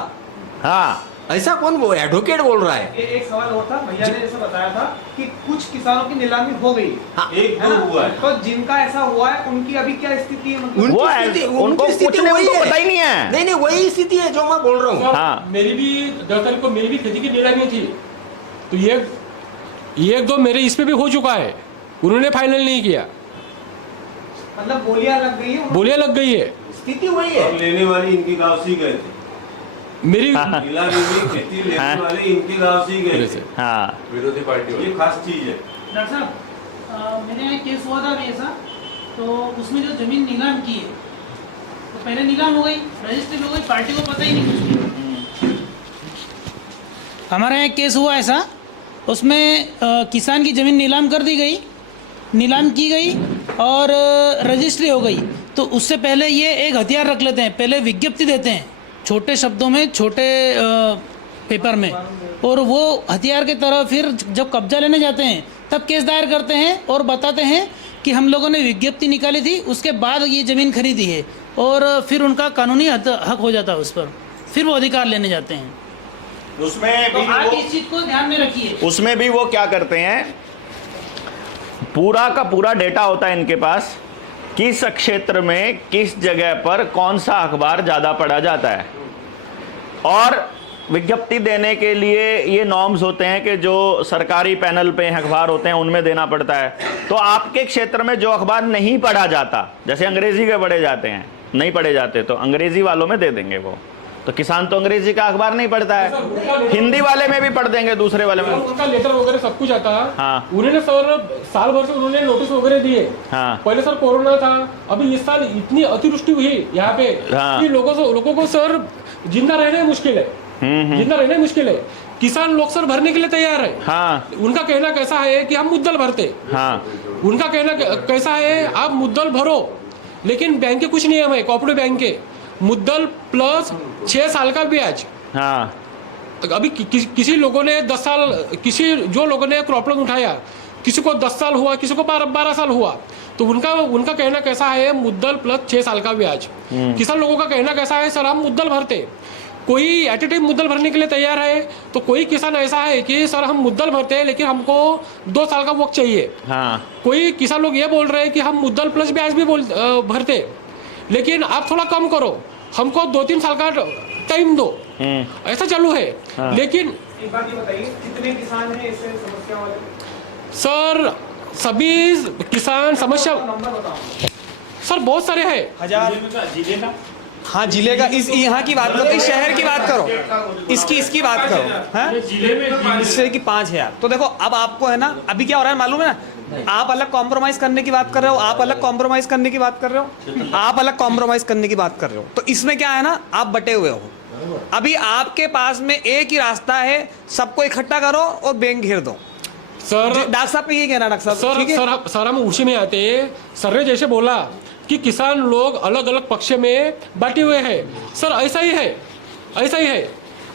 हाँ ऐसा कौन वो एडवोकेट बोल रहा है? एक सवाल और था, भैया ने जैसे बताया था कि कुछ किसानों की नीलामी हो गई, हाँ। एक है दो ना? हुआ है। तो जिनका ऐसा हुआ है उनकी अभी क्या स्थिति है? मतलब उनकी वो स्थिति- उनको उनकी स्थिति कुछ नहीं, वही उनको है। पता ही नहीं है। नहीं वही स्थिति है जो मैं बोल रहा हूँ। हाँ। मेरी भी 10 तारीख को मेरी भी खेती की नीलामी थी, तो ये एक दो मेरे इसमें भी हो चुका है, उन्होंने फाइनल नहीं किया, मतलब बोलियां लग गई है, बोलियां लग गई है। स्थिति वही है। लेने वाले इनके गांव से ही गए थे, मेरी नीलामी में खेती लेने वाले इनके गांव से ही गए थे। हाँ, विरोधी पार्टी ये खास चीज है। डॉक्टर साहब मेरे यहाँ केस हुआ था अभी ऐसा, तो उसमें जो जमीन नीलाम की है तो पहले नीलाम हो गई, रजिस्ट्री हो गई, पार्टी को पता ही नहीं कुछ भी। हमारे यहाँ केस हुआ ऐसा, उसमें किसान की ज़मीन नीलाम कर दी गई, नीलाम की गई और रजिस्ट्री हो गई। तो उससे पहले ये एक हथियार रख लेते हैं, पहले विज्ञप्ति देते हैं छोटे शब्दों में, छोटे पेपर में, और वो हथियार की तरह फिर जब कब्जा लेने जाते हैं तब केस दायर करते हैं और बताते हैं कि हम लोगों ने विज्ञप्ति निकाली थी, उसके बाद ये ज़मीन खरीदी है, और फिर उनका कानूनी हक हो जाता है उस पर, फिर वो अधिकार लेने जाते हैं। उसमें तो भी आप वो इस चीज़ को ध्यान में रखिए। उसमें भी वो क्या करते हैं, पूरा का पूरा डेटा होता है इनके पास, किस क्षेत्र में किस जगह पर कौन सा अखबार ज़्यादा पढ़ा जाता है, और विज्ञप्ति देने के लिए ये नॉर्म्स होते हैं कि जो सरकारी पैनल पे अखबार होते हैं उनमें देना पड़ता है। तो आपके क्षेत्र में जो अखबार नहीं पढ़ा जाता, जैसे अंग्रेजी के पढ़े जाते हैं, नहीं पढ़े जाते तो अंग्रेजी वालों में दे देंगे वो, तो किसान तो अंग्रेजी का अखबार नहीं पढ़ता है, हिंदी वाले में भी पढ़ देंगे, दूसरे वाले में। उनका लेटर वगैरह सब कुछ आता है। हाँ। उन्होंने सर साल भर से उन्होंने नोटिस वगैरह दिए। हाँ। पहले सर कोरोना था, अभी इस साल इतनी अतिवृष्टि हुई यहाँ पे हाँ। कि लोगों को सर जिंदा रहना मुश्किल है, जिंदा रहना मुश्किल है। किसान लोग सर भरने के लिए तैयार है। हाँ। उनका कहना कैसा है कि हम मुद्दल भरते, हाँ। उनका कहना कैसा है आप मुद्दल भरो, लेकिन बैंक के कुछ नियम है, कोऑपरेटिव बैंक के, मुद्दल प्लस 6 साल का ब्याज। हाँ। अभी किसी लोगों ने 10 साल, जो लोगों ने क्रॉप लोन उठाया, किसी को 10 साल हुआ, किसी को 12 साल हुआ, तो उनका कहना कैसा है मुद्दल प्लस 6 साल का ब्याज। किसान लोगों का कहना कैसा है सर हम मुद्दल भरते, कोई एट ए टाइम मुद्दल भरने के लिए तैयार है, तो कोई किसान ऐसा है कि सर हम मुद्दल भरते हैं लेकिन हमको 2 साल का वक्त चाहिए। हाँ। कोई किसान लोग ये बोल रहे हैं कि हम मुद्दल प्लस ब्याज भी भरते, लेकिन आप थोड़ा कम करो, हमको 2-3 साल का टाइम दो, ऐसा चालू है। हाँ। लेकिन एक बात ये बताइए, कितने किसान हैं इससे समस्या वाले? सर सभी किसान समस्या नंबर बताओ। सर बहुत सारे हैं। हाँ जिले का, इस यहाँ की बात करो, इस शहर की बात करो, इसकी बात करो, हैं इस शहर की 5,000। तो देखो अब आपको है ना, अभी क्या हो रहा है मालूम है ना, आप अलग कॉम्प्रोमाइज करने की बात कर रहे हो, आप अलग कॉम्प्रोमाइज करने की बात कर रहे हो, आप अलग कॉम्प्रोमाइज करने की बात कर रहे हो, तो इसमें क्या है ना, आप बटे हुए हो। अभी आपके पास में एक ही रास्ता है, सबको इकट्ठा करो और बैंक घेर दो। सर डॉक्टर साहब का ये कहना, डॉक्टर साहब ठीक है? सर हम उसी में आते हैं। सर ने जैसे बोला कि किसान लोग अलग अलग पक्ष में बांटे हुए हैं, सर ऐसा ही है, ऐसा ही है।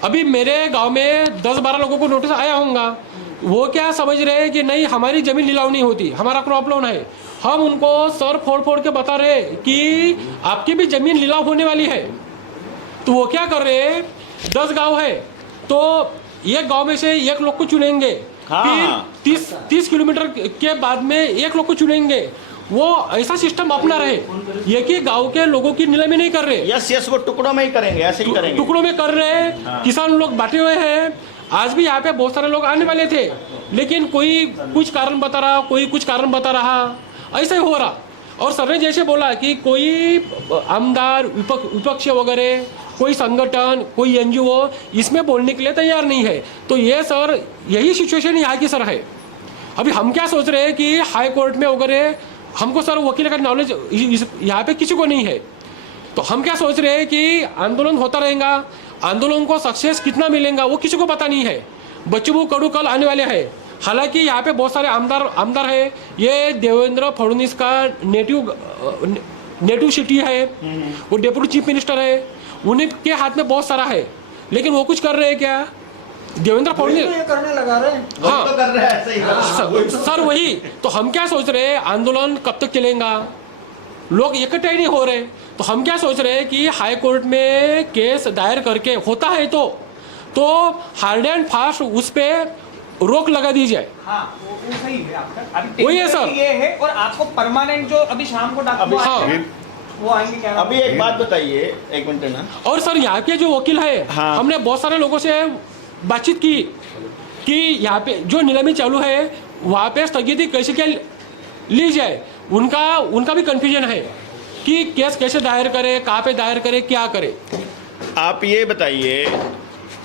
अभी मेरे गांव में 10-12 लोगों को नोटिस आया होगा, वो क्या समझ रहे हैं कि नहीं हमारी जमीन नीलाम नहीं होती, हमारा क्रॉप लोन है। हम उनको सर फोड़ के बता रहे कि आपकी भी जमीन नीलाम होने वाली है। तो वो क्या कर रहे हैं, 10 गांव है तो एक गांव में से एक लोग को चुनेंगे, फिर 30 किलोमीटर के बाद में एक लोग को चुनेंगे। वो ऐसा सिस्टम अपना रहे, एक ही गांव के लोगों की नीलामी नहीं कर रहे। यस वो टुकड़ों में ही करेंगे, ऐसे ही करेंगे, टुकड़ों में कर रहे हैं। हाँ। किसान लोग बांटे हुए हैं। आज भी यहाँ पे बहुत सारे लोग आने वाले थे, लेकिन कोई कुछ कारण बता रहा, कोई कुछ कारण बता रहा, ऐसा ही हो रहा। और सर ने जैसे बोला कि कोई आमदार, विपक्ष वगैरह, कोई संगठन, कोई NGO इसमें बोलने के लिए तैयार नहीं है। तो ये सर यही सिचुएशन यहाँ की सर है। अभी हम क्या सोच रहे हैं कि हाई कोर्ट में वगैरह हमको सर वकील का नॉलेज यहाँ पे किसी को नहीं है, तो हम क्या सोच रहे हैं कि आंदोलन होता रहेगा, आंदोलन को सक्सेस कितना मिलेगा वो किसी को पता नहीं है। बच्चू कड़ू कल आने वाले हैं। हालांकि यहाँ पे बहुत सारे आमदार है, ये देवेंद्र फडणवीस का नेटिव सिटी है, वो डेप्यूटी चीफ मिनिस्टर है, उनके हाथ में बहुत सारा है, लेकिन वो कुछ कर रहे हैं क्या? देवेंद्र फडणवीस करने लगा रहे हैं। हाँ तो कर रहे हैं ऐसे ही। सर वही तो हम क्या सोच रहे हैं, आंदोलन कब तक चलेगा, लोग इकट्ठे ही नहीं हो रहे। तो हम क्या सोच रहे हैं कि हाई कोर्ट में केस दायर करके होता है तो तो हार्ड एंड फास्ट उस पे रोक लगा दी जाए। हाँ वो सही है आपका। अभी वही है सर। टेक्निकली ये है और आपको परमानेंट जो अभी शाम को डॉक्टर हाँ। वो आएंगे क्या? अभी एक बात बताइए, एक मिनट ना। और सर यहाँ के जो वकील है हाँ। हमने बहुत सारे लोगों से बातचीत की कि यहाँ पे जो नीलामी चालू है वहाँ पे स्थगिति कैसे क्या ली जाए, उनका भी कंफ्यूजन है कि केस कैसे दायर करे, कहाँ पे दायर करे, क्या करे। आप ये बताइए,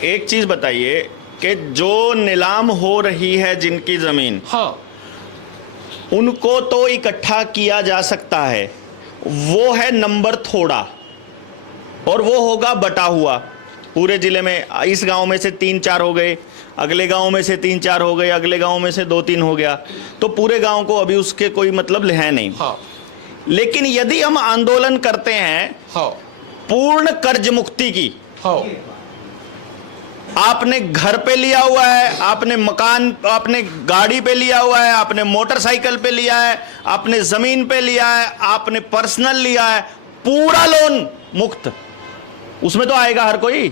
एक चीज बताइए कि जो नीलाम हो रही है जिनकी जमीन, हाँ उनको तो इकट्ठा किया जा सकता है, वो है नंबर थोड़ा, और वो होगा बटा हुआ पूरे जिले में। इस गांव में से 3-4 हो गए, अगले गांव में से 3-4 हो गए, अगले गांव में से 2-3 हो गया, तो पूरे गांव को अभी उसके कोई मतलब है नहीं। हाँ लेकिन यदि हम आंदोलन करते हैं हाँ पूर्ण कर्ज मुक्ति की, हाँ आपने घर पे लिया हुआ है, आपने मकान, आपने गाड़ी पे लिया हुआ है, आपने मोटरसाइकिल पे लिया है, आपने जमीन पे लिया है, आपने पर्सनल लिया है, पूरा लोन मुक्त, उसमें तो आएगा हर कोई।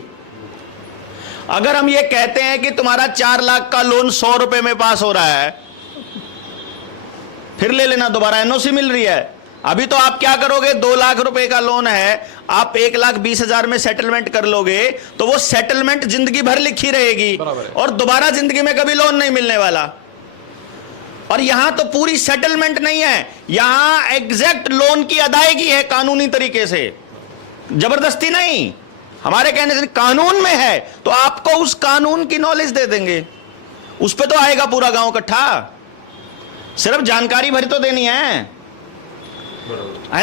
अगर हम ये कहते हैं कि तुम्हारा 4 लाख का लोन 100 रुपए में पास हो रहा है, फिर ले लेना, दोबारा एनओसी मिल रही है। अभी तो आप क्या करोगे, 2 लाख रुपए का लोन है, आप 1,20,000 में सेटलमेंट कर लोगे, तो वो सेटलमेंट जिंदगी भर लिखी रहेगी और दोबारा जिंदगी में कभी लोन नहीं मिलने वाला। और यहां तो पूरी सेटलमेंट नहीं है, यहां एग्जैक्ट लोन की अदायगी है कानूनी तरीके से, जबरदस्ती नहीं, हमारे कहने से कानून में है, तो आपको उस कानून की नॉलेज दे देंगे, उस पे तो आएगा पूरा गांव इकट्ठा, सिर्फ जानकारी भरी तो देनी है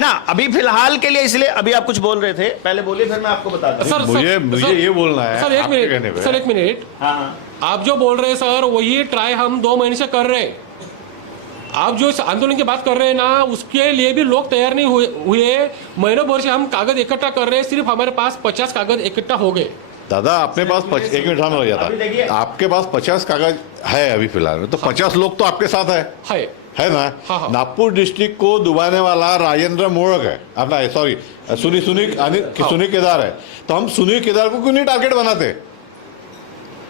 ना। अभी फिलहाल के लिए, इसलिए अभी आप कुछ बोल रहे थे, पहले बोलिए फिर मैं आपको बताता हूं। मुझे ये बोलना है सर, एक आपके कहने मिनट पे। Sir, 1 minute. हाँ, आप जो बोल रहे हैं सर, वही ट्राई हम 2 महीने से कर रहे हैं। आप जो इस आंदोलन की बात कर रहे हैं ना, उसके लिए भी लोग तैयार नहीं हुए। महीनों भर से हम कागज इकट्ठा कर रहे हैं, सिर्फ हमारे पास 50 कागज इकट्ठा हो गए। दादा अपने पास 1 मिनट सामने लग अभी देखिए। जाता, आपके पास 50 कागज है अभी फिलहाल में, तो 50 लोग तो आपके साथ है ना। हाँ, हाँ। नागपुर डिस्ट्रिक्ट को डुबाने वाला राजेंद्र मोड़क है अपना, सॉरी सुनील केदार है, तो हम सुनील केदार को क्यों नहीं टारगेट बनाते?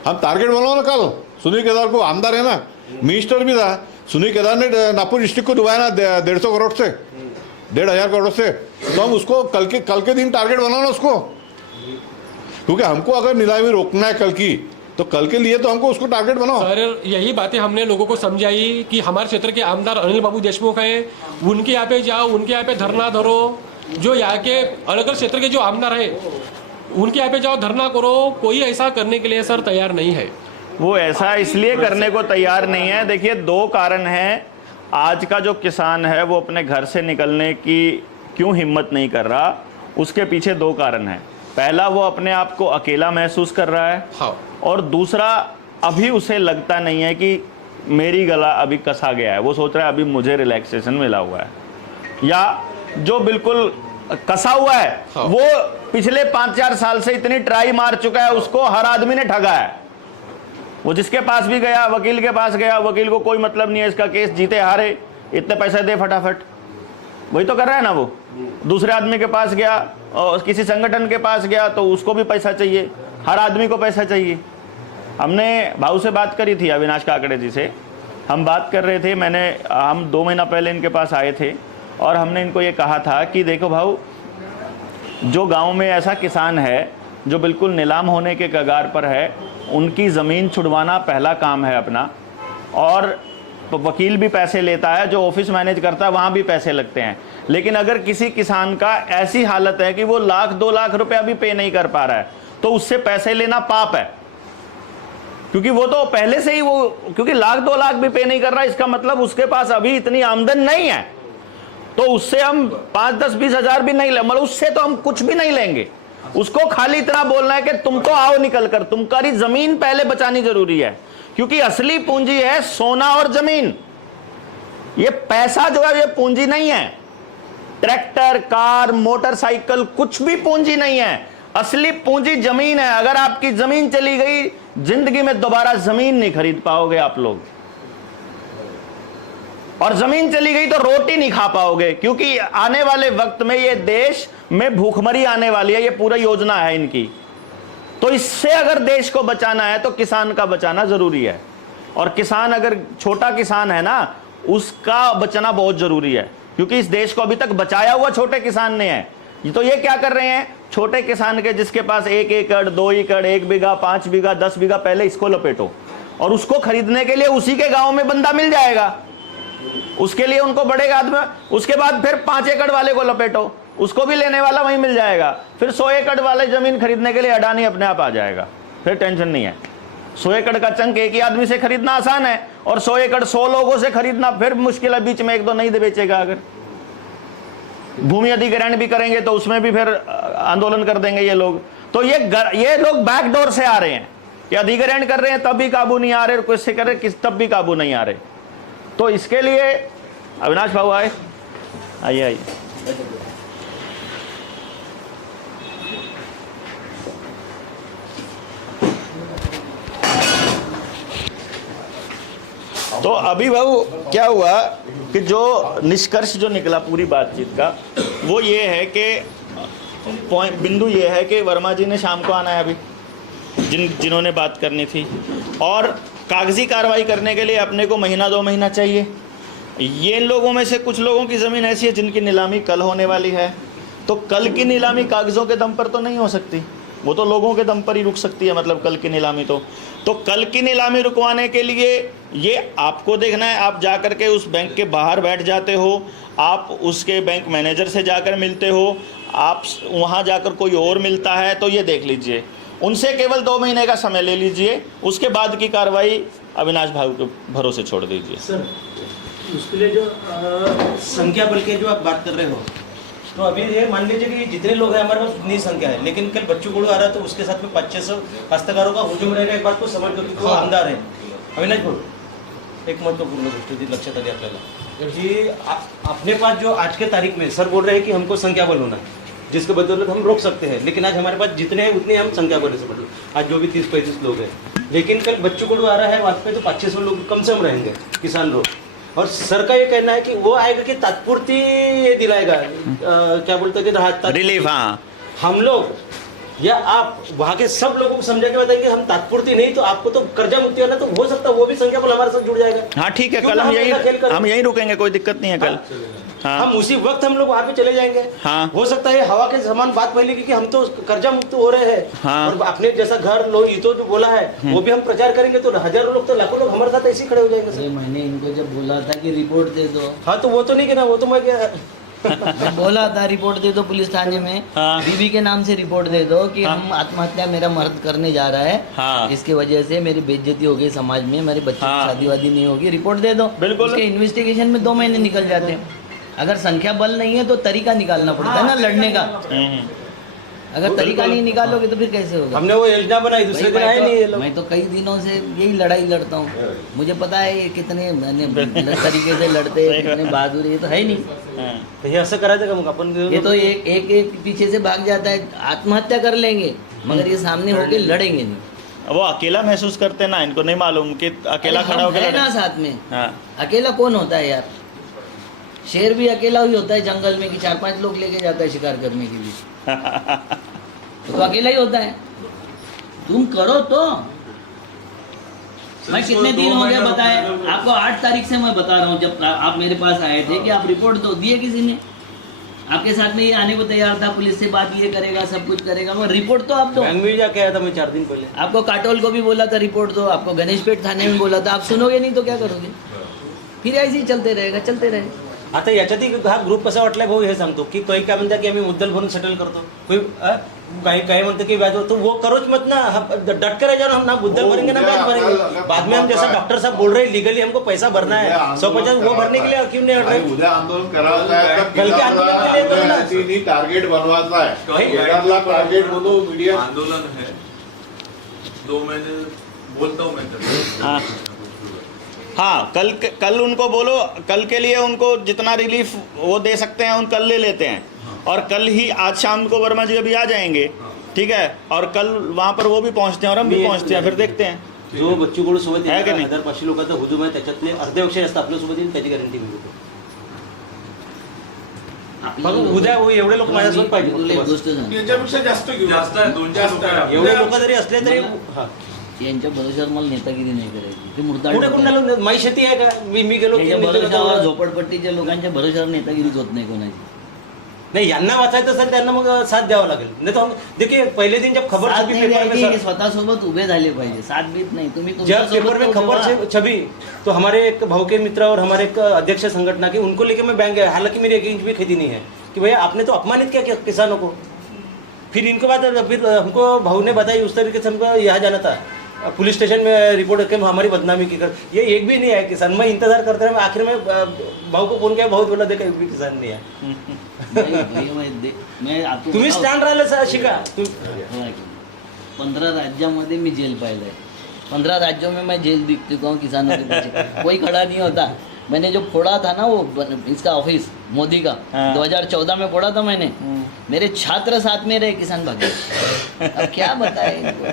हम टारगेट बनाओ ना, कल सुनील केदार को, आमदार है ना, मिनिस्टर भी था, सुनील केदार ने नागपुर डिस्ट्रिक्ट को डुबाया ना 150 करोड़ से, 1,500 करोड़ से, तो हम उसको कल के दिन टारगेट बनाओ ना उसको, क्योंकि हमको अगर नीलामी रोकना है कल की, तो कल के लिए तो हमको उसको टारगेट बनाओ। सर यही बातें हमने लोगों को समझाई कि हमारे क्षेत्र के आमदार अनिल बाबू देशमुख हैं, उनके यहाँ पे जाओ, उनके यहाँ पे धरना धरो। जो यहाँ के अलग अलग क्षेत्र के जो आमदार हैं, उनके यहाँ पे जाओ, धरना करो। कोई ऐसा करने के लिए सर तैयार नहीं है। वो ऐसा इसलिए करने को तैयार नहीं है, देखिए 2 कारण हैं। आज का जो किसान है वो अपने घर से निकलने की क्यों हिम्मत नहीं कर रहा, उसके पीछे 2 कारण हैं। पहला, वो अपने आप को अकेला महसूस कर रहा है, हाँ। और दूसरा, अभी उसे लगता नहीं है कि मेरी गला अभी कसा गया है, वो सोच रहा है अभी मुझे रिलैक्सेशन मिला हुआ है, या जो बिल्कुल कसा हुआ है, हाँ। वो पिछले 5-4 साल से इतनी ट्राई मार चुका है, उसको हर आदमी ने ठगा है। वो जिसके पास भी गया, वकील के पास गया, वकील को कोई मतलब नहीं है इसका केस जीते हारे, इतने पैसे दे फटाफट, वही तो कर रहा है ना। वो दूसरे आदमी के पास गया और किसी संगठन के पास गया तो उसको भी पैसा चाहिए, हर आदमी को पैसा चाहिए। हमने भाऊ से बात करी थी, अविनाश काकड़े जी से हम बात कर रहे थे, हम 2 महीना पहले इनके पास आए थे और हमने इनको ये कहा था कि देखो भाऊ, जो गांव में ऐसा किसान है जो बिल्कुल नीलाम होने के कगार पर है, उनकी ज़मीन छुड़वाना पहला काम है अपना। और तो वकील भी पैसे लेता है, जो ऑफिस मैनेज करता है वहाँ भी पैसे लगते हैं। लेकिन अगर किसी किसान का ऐसी हालत है कि वो 1,00,000-2 लाख रुपया भी पे नहीं कर पा रहा है, तो उससे पैसे लेना पाप है, क्योंकि वो तो पहले से ही क्योंकि 1,00,000-2 लाख भी पे नहीं कर रहा, इसका मतलब उसके पास अभी इतनी आमदन नहीं है, तो उससे हम 5-10-20 हज़ार भी नहीं ले, मतलब उससे तो हम कुछ भी नहीं लेंगे। उसको खाली इतना बोलना है कि तुम तो आओ निकल कर, तुम्हारी जमीन पहले बचानी जरूरी है, क्योंकि असली पूंजी है सोना और जमीन। ये पैसा जो है ये पूंजी नहीं है, ट्रैक्टर, कार, मोटरसाइकिल कुछ भी पूंजी नहीं है, असली पूंजी जमीन है। अगर आपकी जमीन चली गई, जिंदगी में दोबारा जमीन नहीं खरीद पाओगे आप लोग, और जमीन चली गई तो रोटी नहीं खा पाओगे, क्योंकि आने वाले वक्त में ये देश में भूखमरी आने वाली है। ये पूरा योजना है इनकी, तो इससे अगर देश को बचाना है तो किसान का बचाना जरूरी है, और किसान अगर छोटा किसान है ना, उसका बचना बहुत जरूरी है, क्योंकि इस देश को अभी तक बचाया हुआ छोटे किसान ने है। तो ये क्या कर रहे हैं, छोटे किसान के जिसके पास 1 एकड़ 2 एकड़ 1 बीघा 5 बीघा 10 बीघा, पहले इसको लपेटो, और उसको खरीदने के लिए उसी के गांव में बंदा मिल जाएगा, उसके लिए उनको बढ़ेगा आदमी। उसके बाद फिर 5 एकड़ वाले को लपेटो, उसको भी लेने वाला वहीं मिल जाएगा। फिर 100 एकड़ वाले जमीन खरीदने के लिए अडानी अपने आप आ जाएगा, फिर टेंशन नहीं है। 100 एकड़ का चंक एक ही आदमी से खरीदना आसान है, और 100 एकड़ 100 लोगों से खरीदना फिर मुश्किल है, बीच में एक दो नहीं बेचेगा। अगर भूमि अधिग्रहण भी करेंगे तो उसमें भी फिर आंदोलन कर देंगे ये लोग। तो ये लोग बैकडोर से आ रहे हैं कि अधिग्रहण कर रहे हैं तब भी काबू नहीं आ रहे, और किससे कर रहे किस तब भी काबू नहीं आ रहे। तो इसके लिए अविनाश बाबू आए, आइए। तो अभी बाबू क्या हुआ कि जो निष्कर्ष जो निकला पूरी बातचीत का, वो ये है कि बिंदु ये है कि वर्मा जी ने शाम को आना है अभी, जिन्होंने बात करनी थी, और कागजी कार्रवाई करने के लिए अपने को महीना 2 महीना चाहिए। ये लोगों में से कुछ लोगों की ज़मीन ऐसी है जिनकी नीलामी कल होने वाली है, तो कल की नीलामी कागज़ों के दम पर तो नहीं हो सकती, वो तो लोगों के दम पर ही रुक सकती है, मतलब कल की नीलामी। तो कल की नीलामी रुकवाने के लिए ये आपको देखना है, आप जा कर के उस बैंक के बाहर बैठ जाते हो, आप उसके बैंक मैनेजर से जाकर मिलते हो, आप वहाँ जाकर कोई और मिलता है, तो ये देख लीजिए। उनसे केवल 2 महीने का समय ले लीजिए, उसके बाद की कार्रवाई अविनाश भाई के भरोसे छोड़ दीजिए। सर उसके लिए जो संख्या बल के जो आप बात कर रहे हो, तो अभी ये मान लीजिए कि जितने लोग हैं हमारे पास उतनी संख्या है, लेकिन कल बच्चू गुड़ू आ रहा है तो उसके साथ में 500 काश्तकारों का हुजूम रहेगा। एक बात को समझ लो कि वो आमदार है। अविनाश भाऊ, एक महत्वपूर्ण गोष्ट लक्षात आली आपल्याला जी, अपने पास जो आज के तारीख में सर बोल रहे हैं कि हमको संख्या बल होना है, जिसके बदौलत हम रोक सकते हैं, लेकिन आज हमारे पास जितने हैं उतने हम संख्या बल से बदल, आज जो भी 30-35 लोग हैं, लेकिन कल बच्चू गुड़ू आ रहा है, वहाँ पे तो 500 लोग कम से कम रहेंगे किसान लोग। और सर का ये कहना है कि वो आएगा कि तात्पुरती ये दिलाएगा, क्या बोलते हैं कि राहत रिलीफ। हाँ, हम लोग या आप वहाँ के सब लोगों को समझा के बताएंगे हम तात्पुरती नहीं, तो आपको तो कर्जा मुक्ति होना, तो हो सकता है वो भी संख्या बल हमारे साथ जुड़ जाएगा। हाँ ठीक है, कल हम यहीं रुकेंगे, कोई दिक्कत नहीं है कल। हाँ। हम उसी वक्त हम लोग वहाँ पे चले जाएंगे। हाँ। हो सकता है हवा के समान बात फैलेगी कि हम तो कर्जा मुक्त हो रहे हैं। हाँ। और अपने जैसा घर लोग ये तो जो बोला है वो भी हम प्रचार करेंगे, तो हजारों लोग तो लाखों लोग हमारे साथ ऐसे ही खड़े हो जाएंगे। सर मैंने इनको जब बोला था कि रिपोर्ट दे दो, हाँ तो वो तो नहीं कहना, वो तो मैं क्या मैं बोला था रिपोर्ट दे दो पुलिस थाने में। हाँ। बीवी के नाम से रिपोर्ट दे दो कि हम आत्महत्या मेरा मर्द करने जा रहा है। हाँ। इसकी वजह से मेरी बेइज्जती हो गई समाज में, मेरे बच्चे की हाँ। शादी वादी नहीं होगी, रिपोर्ट दे दो। बिल्कुल। उसके इन्वेस्टिगेशन में 2 महीने निकल जाते हैं। अगर संख्या बल नहीं है तो तरीका निकालना पड़ता है ना लड़ने का। अगर तरीका नहीं निकालोगे तो फिर कैसे होगा। हमने वो योजना बनाई, दूसरे दिन आए नहीं ये लोग। मैं तो कई दिनों से यही लड़ाई लड़ता हूँ, मुझे पता है ये कितने तरीके से लड़ते हैं, कितने बहादुर, ये तो है नहीं। तो ये ऐसा करायचं का मग अपन? ये तो एक पीछे से भाग जाता है, आत्महत्या कर लेंगे मगर ये सामने होके लड़ेंगे नहीं। वो अकेला महसूस करते हैं ना, इनको नहीं मालूम कि अकेला खड़ा होकर है ना साथ में। अकेला कौन होता है यार, शेर भी अकेला ही होता है जंगल में कि 4-5 लोग लेके जाता है शिकार करने के लिए। तो अकेला ही होता है। तुम करो तो। मैं कितने दिन हो गया बताए आपको, 8 तारीख से मैं बता रहा हूँ, जब आप मेरे पास आए थे कि आप रिपोर्ट दो, दिए किसी ने? आपके साथ में ये आने को तैयार था, पुलिस से बात ये करेगा, सब कुछ करेगा, मगर रिपोर्ट तो आप दो। बैंक में जाके आया था मैं 4 दिन पहले। आपको काटोल को भी बोला था रिपोर्ट दो, आपको गणेशपेठ थाने में बोला था, आप सुनोगे नहीं तो क्या करोगे? फिर ऐसे ही चलते रहेगा। आता याच्यातही हा ग्रुप कसा वाटलाय भाऊ हे सांगतो की काही काय म्हणतात की आम्ही मुद्दल भरून सेटल करतो, कोई काही म्हणते कि ब्याज, तो वो करोच मत ना, डट कर जाओ, हम ना मुद्दल भरेंगे ना ब्याज भरेंगे। बाद में हम जैसा डॉक्टर साहब बोल रहे हैं लीगली हमको पैसा भरना है 150, वो भरने के लिए क्यों नहीं हट रहे? उद्या आंदोलन करायचं आहे, कल के आंदोलन के लिए करो ना। टार्गेट बनवायचा आहे, 11 टार्गेट बोलो मीडिया आंदोलन है 2 महीने बोलता हूँ मैं। हाँ, कल उनको बोलो, कल के लिए उनको जितना रिलीफ वो दे सकते हैं उन कल ले लेते हैं। और कल ही, आज शाम को वर्मा जी अभी आ जाएंगे, ठीक है, और कल वहाँ पर वो भी पहुँचते हैं और हम भी पहुँचते हैं, फिर देखते हैं। जो बच्चू गुळू सोबत 1500 लोकांचा हुजूम आहे, त्याच्यातले अर्धे अक्षय असतं आपल्यासोबत येईल, त्याची गॅरंटी मी देतो। आपल्याला उद्या वो एवढे लोक माझ्यासोबत मी तुला एक पाहिजे गोष्ट सांगतो. याच्यापेक्षा जास्त घेऊ जास्त आहे, 2-4 लोक आहे. एवढे लोक जरी असले तरी हा. यांच्या भरोशावर मला नेतागिरी नाही करायची ते मुर्दाड पुढे लोकं आहेत. कुणाला माई शेती आहे का मी गेलो की यांच्या मी भरोशावर गेलो. झोपडपट्टीच्या लोकांच्या भरोशावर नेतागिरीच होत नाही कोणाची. नहीं यांना वाचायचं असेल त्यांना मग साथ द्यावा लागेल नहीं तो हम देखिए पहले दिन जब खबर साथ छपी नाही पेपर में द्यायची, सर, स्वतःसोबत उभे झाले पाहिजे. साथ बीत नाही तुम्ही जब तुमच्यासोबत पेपर में उभे खबर व्हा. छपी तो हमारे एक भाव के मित्र और हमारे एक अध्यक्ष संगठन के उनको लेके मैं बैंक गया, हालांकि मेरी 1 इंच भी खेती नहीं है कि भैया आपने तो अपमानित किया किसानों को. फिर इनके बाद फिर हमको भाव ने बताई उस तरीके से हमको यहाँ जाना था पुलिस स्टेशन में रिपोर्ट करके हमारी बदनामी की कर. ये एक भी नहीं आया किसान. मैं इंतजार करते रहा. मैं आखिर में भाव को फोन किया, भाव बोला देखा एक भी किसान नहीं है. तुम्ही स्टँड राहिले शिका. 15 राज्यामध्ये मी जेल पाहिलंय. 15 राज्यों में मैं जेल दिख चुका हूँ किसानों के पीछे. कोई खड़ा नहीं होता. मैंने जो फोड़ा था ना वो इसका ऑफिस मोदी का 2014 में फोड़ा था मैंने. मेरे छात्र साथ में रहे, किसान भागे. अब क्या बताए इनको.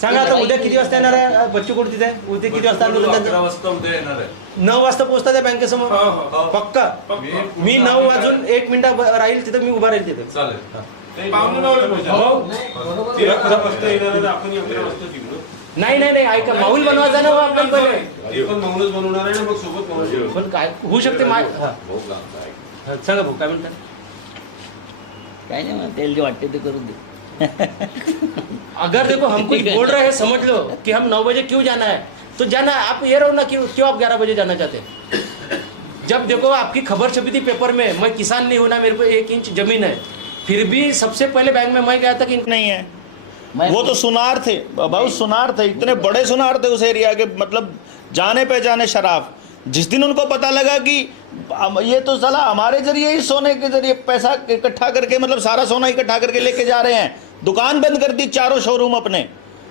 सांगा आता उद्या किती वाजता येणार आहे बच्चू कडू तिथे. उद्या किती वाजता 11 वाजता उद्या येणार आहे. 9 वाजता पोहोचता त्या बँकेसमोर. पक्का मी 9 वाजून 1 मिनिट राहील तिथे. मी उभा राहील तिथे. चालेल. पाहुणे नवले पाहिजे. नाही नाही नाही ऐका माऊल बनवायचा ना आपण पहिले. बनवणार आहे ना मग सोबत पण काय होऊ शकते सांगा भाऊ काय म्हणता. काय नाही मला त्याला जे वाटते ते करून दे. अगर देखो हम कुछ बोल रहे हैं समझ लो कि हम 9 बजे क्यों जाना है तो जाना है. आप ये रहो ना क्यों आप 11 बजे जाना चाहते हैं. जब देखो आपकी खबर छपी थी पेपर में, मैं किसान नहीं होना, मेरे को 1 इंच जमीन है, फिर भी सबसे पहले बैंक में मैं गया था कि नहीं है. वो तो सुनार थे, बहुत सुनार थे, इतने बड़े सुनार थे उस एरिया के, मतलब जाने पहचाने शराफ. जिस दिन उनको पता लगा कि ये तो साला हमारे जरिए ही सोने के जरिए पैसा इकट्ठा करके, मतलब सारा सोना इकट्ठा करके लेके जा रहे हैं, दुकान बंद कर दी चारों शोरूम अपने,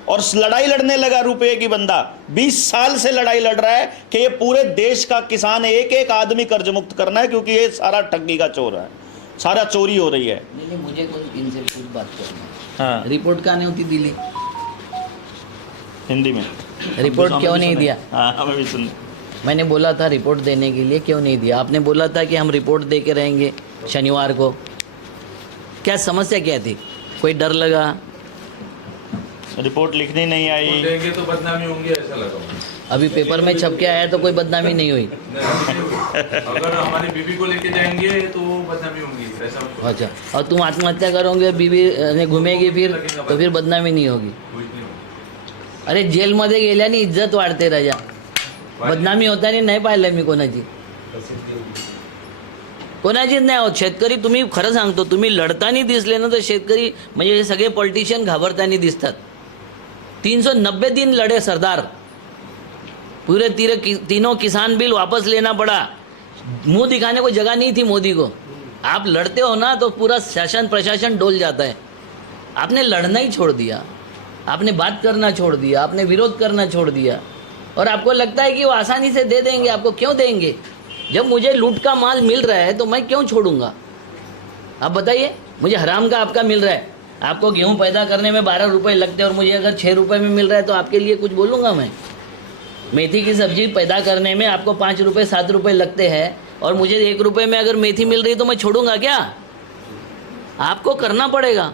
और लड़ाई लड़ने लगा रुपए की बंदा. 20 साल से लड़ाई लड़ रहा है कि ये पूरे देश का किसान एक एक आदमी कर्ज मुक्त करना है, क्योंकि ये सारा ठगी का चोर है, सारा चोरी हो रही है. नहीं मुझे कोई इनसे कुछ बात करना है. हाँ, रिपोर्ट का नहीं होती दिल्ली. हिंदी में रिपोर्ट क्यों नहीं दिया. हाँ, हमें भी सुन. मैंने बोला था रिपोर्ट देने के लिए, क्यों नहीं दिया. आपने बोला था कि हम रिपोर्ट दे के रहेंगे शनिवार को. क्या समस्या क्या थी. कोई डर लगा. रिपोर्ट लिखनी नहीं आई. देंगे तो बदनामी होंगी ऐसा लगा. अभी पेपर में छप के आया तो कोई बदनामी नहीं हुई. अगर हमारी बीबी को लेके जाएंगे तो बदनामी होंगी ऐसा. अच्छा, और तुम आत्महत्या करोगे, बीवी घूमेगी फिर, तो फिर बदनामी नहीं होगी. कुछ नहीं होगा. अरे जेलमध्ये गेल्याने इज्जत वाढते राजा. बदनामी होताना नाही पाहिलं मी कोणाची. कोणाचीच नाही होत. शेतकरी, तुम्ही खरं सांगतो, तुम्ही लढताना दिसले ना तर शेतकरी म्हणजे हे सगळे पॉलिटिशियन घाबरताना दिसतात. 390 दिन लड़े सरदार. पूरे तीनों किसान बिल वापस लेना पड़ा. मुंह दिखाने को जगह नहीं थी मोदी को. आप लड़ते हो ना तो पूरा शासन प्रशासन डोल जाता है. आपने लड़ना ही छोड़ दिया, आपने बात करना छोड़ दिया, आपने विरोध करना छोड़ दिया, और आपको लगता है कि वो आसानी से दे देंगे. आपको क्यों देंगे. जब मुझे लूट का माल मिल रहा है तो मैं क्यों छोड़ूंगा. आप बताइए. मुझे हराम का आपका मिल रहा है. आपको गेहूं पैदा करने में 12 रुपए लगते हैं और मुझे अगर 6 रुपए में मिल रहा है तो आपके लिए कुछ बोलूँगा मैं. मेथी की सब्जी पैदा करने में आपको 5 रुपए 7 रुपए लगते हैं और मुझे 1 रुपए में अगर मेथी मिल रही तो मैं छोड़ूंगा क्या. आपको करना पड़ेगा.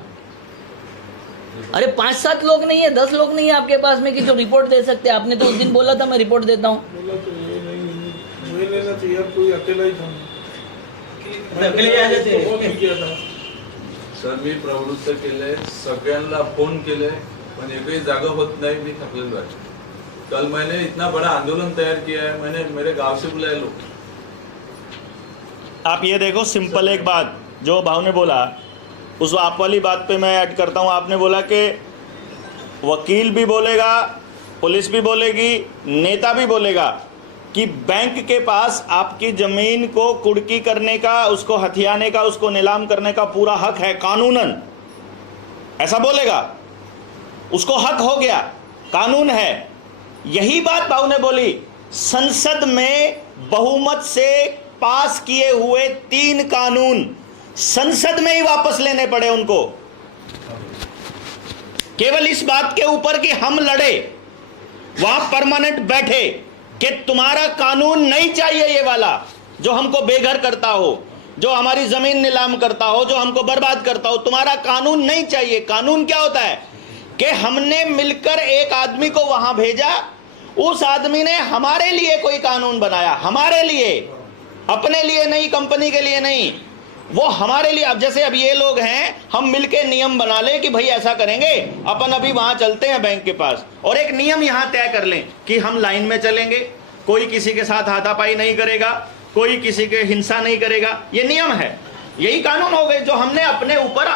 अरे 5-7 लोग नहीं है, 10 लोग नहीं है आपके पास में कि जो रिपोर्ट दे सकते. आपने तो उस दिन बोला था मैं रिपोर्ट देता हूँ. लेना चाहिए. कोई अकेला ही था. अकेले आ जाते. किया था. सर मी प्रवृत्त केले, सगळ्यांना फोन केले, पण एकही जागा होत नाही. मी थकलेलो आहे. कल मैंने इतना बड़ा आंदोलन तैयार किया है. मैंने मेरे गांव से बुलाए लोग. आप ये देखो, सिंपल एक बात जो भाव ने बोला, उस आप वाली बात पे मैं ऐड करता हूँ. आपने बोला कि वकील भी बोलेगा, पुलिस भी बोलेगी, नेता भी बोलेगा कि बैंक के पास आपकी ज़मीन को कुड़की करने का, उसको हथियाने का, उसको नीलाम करने का पूरा हक है कानूनन. ऐसा बोलेगा, उसको हक हो गया, कानून है. यही बात भाव ने बोली. संसद में बहुमत से पास किए हुए 3 कानून संसद में ही वापस लेने पड़े उनको, केवल इस बात के ऊपर कि हम लड़े, वहां परमानेंट बैठे कि तुम्हारा कानून नहीं चाहिए ये वाला जो हमको बेघर करता हो. जो हमारी जमीन नीलाम करता हो, जो हमको बर्बाद करता हो। तुम्हारा कानून नहीं चाहिए। कानून क्या होता है कि हमने मिलकर एक आदमी को वहां भेजा, उस आदमी ने हमारे लिए कोई कानून बनाया, हमारे लिए, अपने लिए नहीं, कंपनी के लिए नहीं, वो हमारे लिए। अब जैसे अब ये लोग हैं, हम मिलके नियम बना लें कि भाई ऐसा करेंगे, अपन अभी वहां चलते हैं बैंक के पास और एक नियम यहां तय कर लें कि हम लाइन में चलेंगे, कोई किसी के साथ हाथापाई नहीं करेगा, कोई किसी के हिंसा नहीं करेगा। ये नियम है, यही कानून हो गए जो हमने अपने ऊपर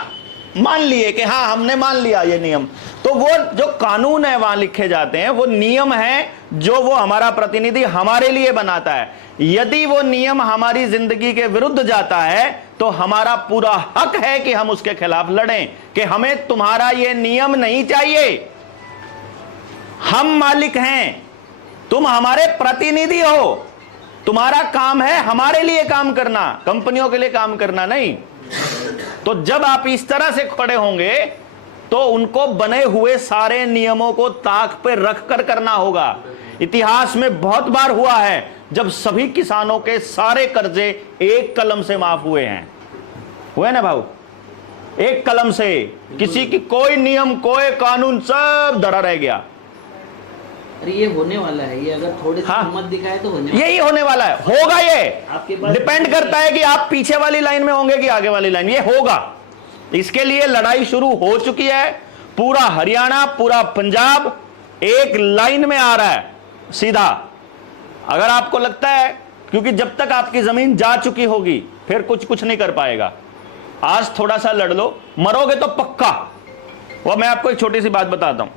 मान लिए कि हाँ हमने मान लिया ये नियम। तो वो जो कानून है वहां लिखे जाते हैं, वो नियम है जो वो हमारा प्रतिनिधि हमारे लिए बनाता है। यदि वो नियम हमारी जिंदगी के विरुद्ध जाता है तो हमारा पूरा हक है कि हम उसके खिलाफ लड़ें कि हमें तुम्हारा ये नियम नहीं चाहिए। हम मालिक हैं, तुम हमारे प्रतिनिधि हो, तुम्हारा काम है हमारे लिए काम करना, कंपनियों के लिए काम करना नहीं। तो जब आप इस तरह से खड़े होंगे तो उनको बने हुए सारे नियमों को ताक पे रखकर करना होगा। इतिहास में बहुत बार हुआ है जब सभी किसानों के सारे कर्जे एक कलम से माफ हुए हैं, हुए ना भाऊ, एक कलम से, किसी की कोई नियम कोई कानून सब धरा रह गया। अरे ये होने वाला है, ये अगर थोड़ी सी हिम्मत दिखाए तो यही होने वाला है, होगा। ये आपके पास डिपेंड करता है कि आप पीछे वाली लाइन में होंगे कि आगे वाली लाइन। ये होगा, इसके लिए लड़ाई शुरू हो चुकी है। पूरा हरियाणा, पूरा पंजाब एक लाइन में आ रहा है सीधा। अगर आपको लगता है, क्योंकि जब तक आपकी जमीन जा चुकी होगी फिर कुछ नहीं कर पाएगा। आज थोड़ा सा लड़ लो, मरोगे तो पक्का। वो मैं आपको एक छोटी सी बात बताता हूं।